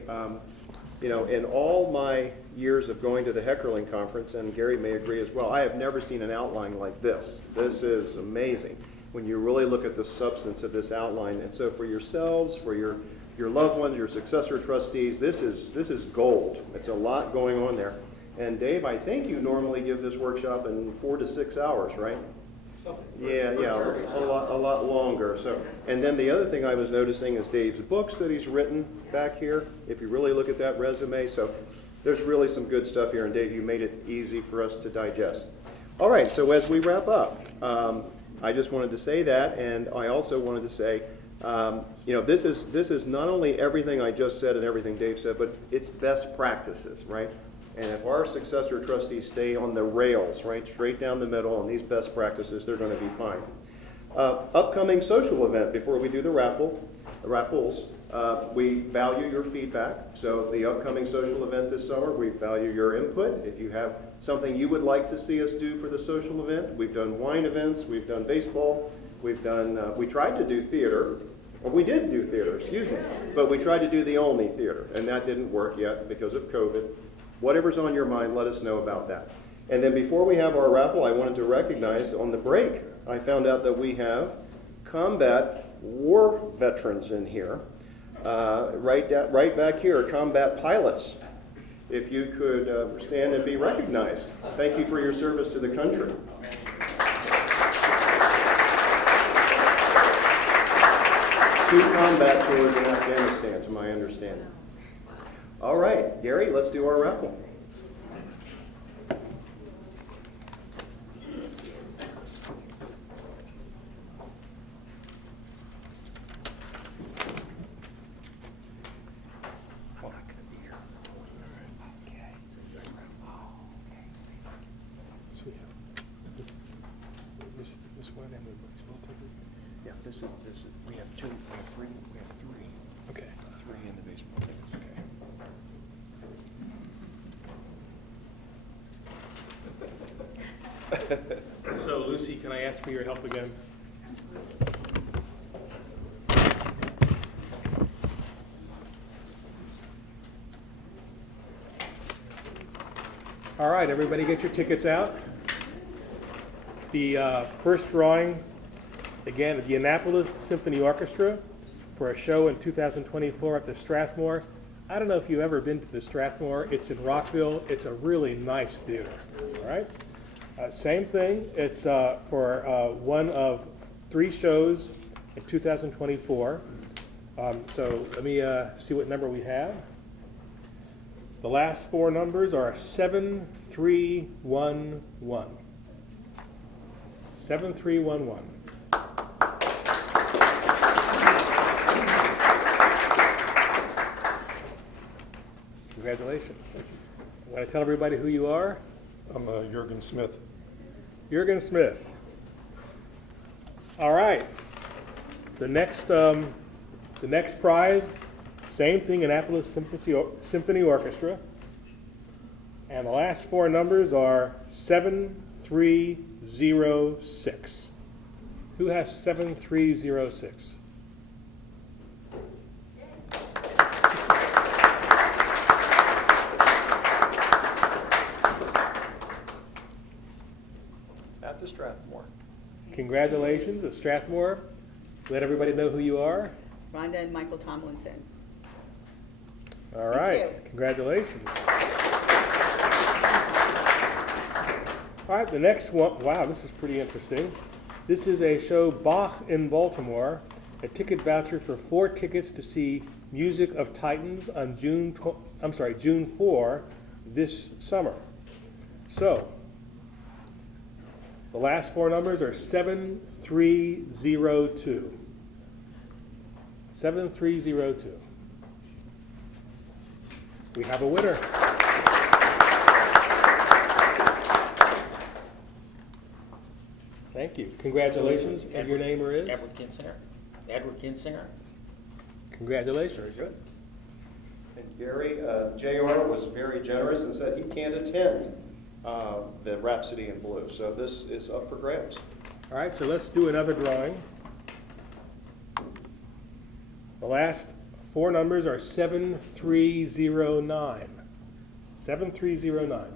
in all my years of going to the Heckerling conference, and Gary may agree as well, I have never seen an outline like this. This is amazing when you really look at the substance of this outline. And so for yourselves, for your loved ones, your successor trustees, this is gold. It's a lot going on there. And Dave, I think you normally give this workshop in 4 to 6 hours, right? Yeah, a lot longer. So, and then the other thing I was noticing is Dave's books that he's written back here. If you really look at that resume, so there's really some good stuff here. And Dave, you made it easy for us to digest. All right. So as we wrap up, I just wanted to say that, and I also wanted to say, this is not only everything I just said and everything Dave said, but it's best practices, right? And if our successor trustees stay on the rails, right, straight down the middle on these best practices, they're going to be fine. Upcoming social event, before we do the raffles, we value your feedback. So the upcoming social event this summer, we value your input. If you have something you would like to see us do for the social event, we've done wine events, we've done baseball, we've done, we tried to do theater, or we did do theater, excuse me, but we tried to do the only theater, and that didn't work yet because of COVID. Whatever's on your mind, let us know about that. And then before we have our raffle, I wanted to recognize on the break, I found out that we have combat war veterans in here. Right back here, combat pilots. If you could stand and be recognized. Thank you for your service to the country. 2 combat tours in Afghanistan, to my understanding. All right, Gary, let's do our raffle. So we have this one, and we small taker. Yeah, this is, we have 2, we have 3. Okay. 3 in the baseball tickets, okay. So Lucy, can I ask for your help again? All right, everybody get your tickets out. The first drawing, again, the Annapolis Symphony Orchestra for a show in 2024 at the Strathmore. I don't know if you've ever been to the Strathmore. It's in Rockville. It's a really nice theater, all right? Same thing. It's for one of 3 shows in 2024. So let me see what number we have. The last 4 numbers are 7311. 7311. Congratulations. I'm going to tell everybody who you are. I'm Jurgen Smith. Jürgen Smith. All right. The next prize, same thing, Annapolis Symphony Orchestra. And the last four numbers are 7306. Who has 7306? At the Strathmore. Congratulations at Strathmore. Let everybody know who you are. Rhonda and Michael Tomlinson. All right. you. Congratulations. All right, the next one. Wow, this is pretty interesting. This is a show, Bach in Baltimore, a ticket voucher for 4 tickets to see Music of Titans on June 4 this summer. So, the last four numbers are 7302. 7302. We have a winner. Thank you. Congratulations. And your name is? Edward Kinsinger. Edward Kinsinger. Congratulations. Very good. And Gary, JR was very generous and said he can't attend the Rhapsody in Blue. So this is up for grabs. All right, so let's do another drawing. The last four numbers are 7309. 7309.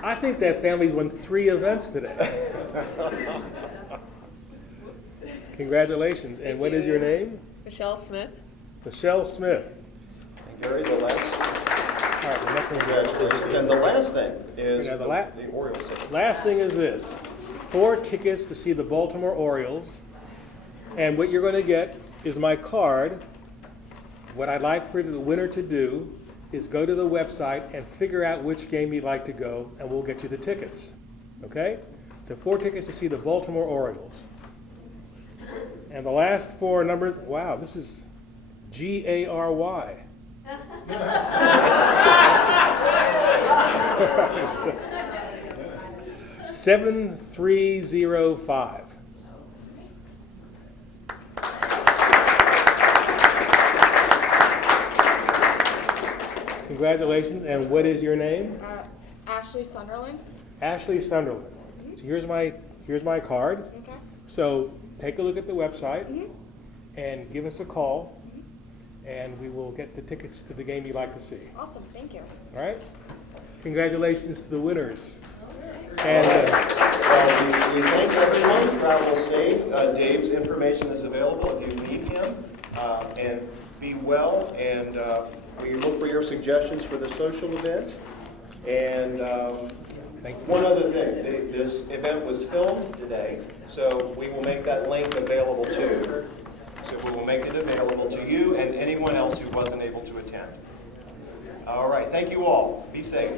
I think that family's won 3 events today. Congratulations. And what is your name? Michelle Smith. Michelle Smith. And Gary, the last. All right, the next one. Congratulations. And the last thing is Yeah, the Orioles tickets. Last thing is this, 4 tickets to see the Baltimore Orioles. And what you're going to get is my card. What I'd like for the winner to do is go to the website and figure out which game you'd like to go, and we'll get you the tickets. Okay? So 4 tickets to see the Baltimore Orioles. And the last 4 numbers, wow, this is Gary. 7305. Congratulations, and what is your name? Ashley Sunderland. Ashley Sunderland. So here's my card. Okay. So take a look at the website and give us a call, and we will get the tickets to the game you'd like to see. Awesome. Thank you. All right? Congratulations to the winners. And Well, we thank everyone. Travel safe. Dave's information is available if you need him. And be well. And we look for your suggestions for the social event. And one other thing. This event was filmed today, so we will make that link available too. So we will make it available to you and anyone else who wasn't able to attend. All right. Thank you all. Be safe.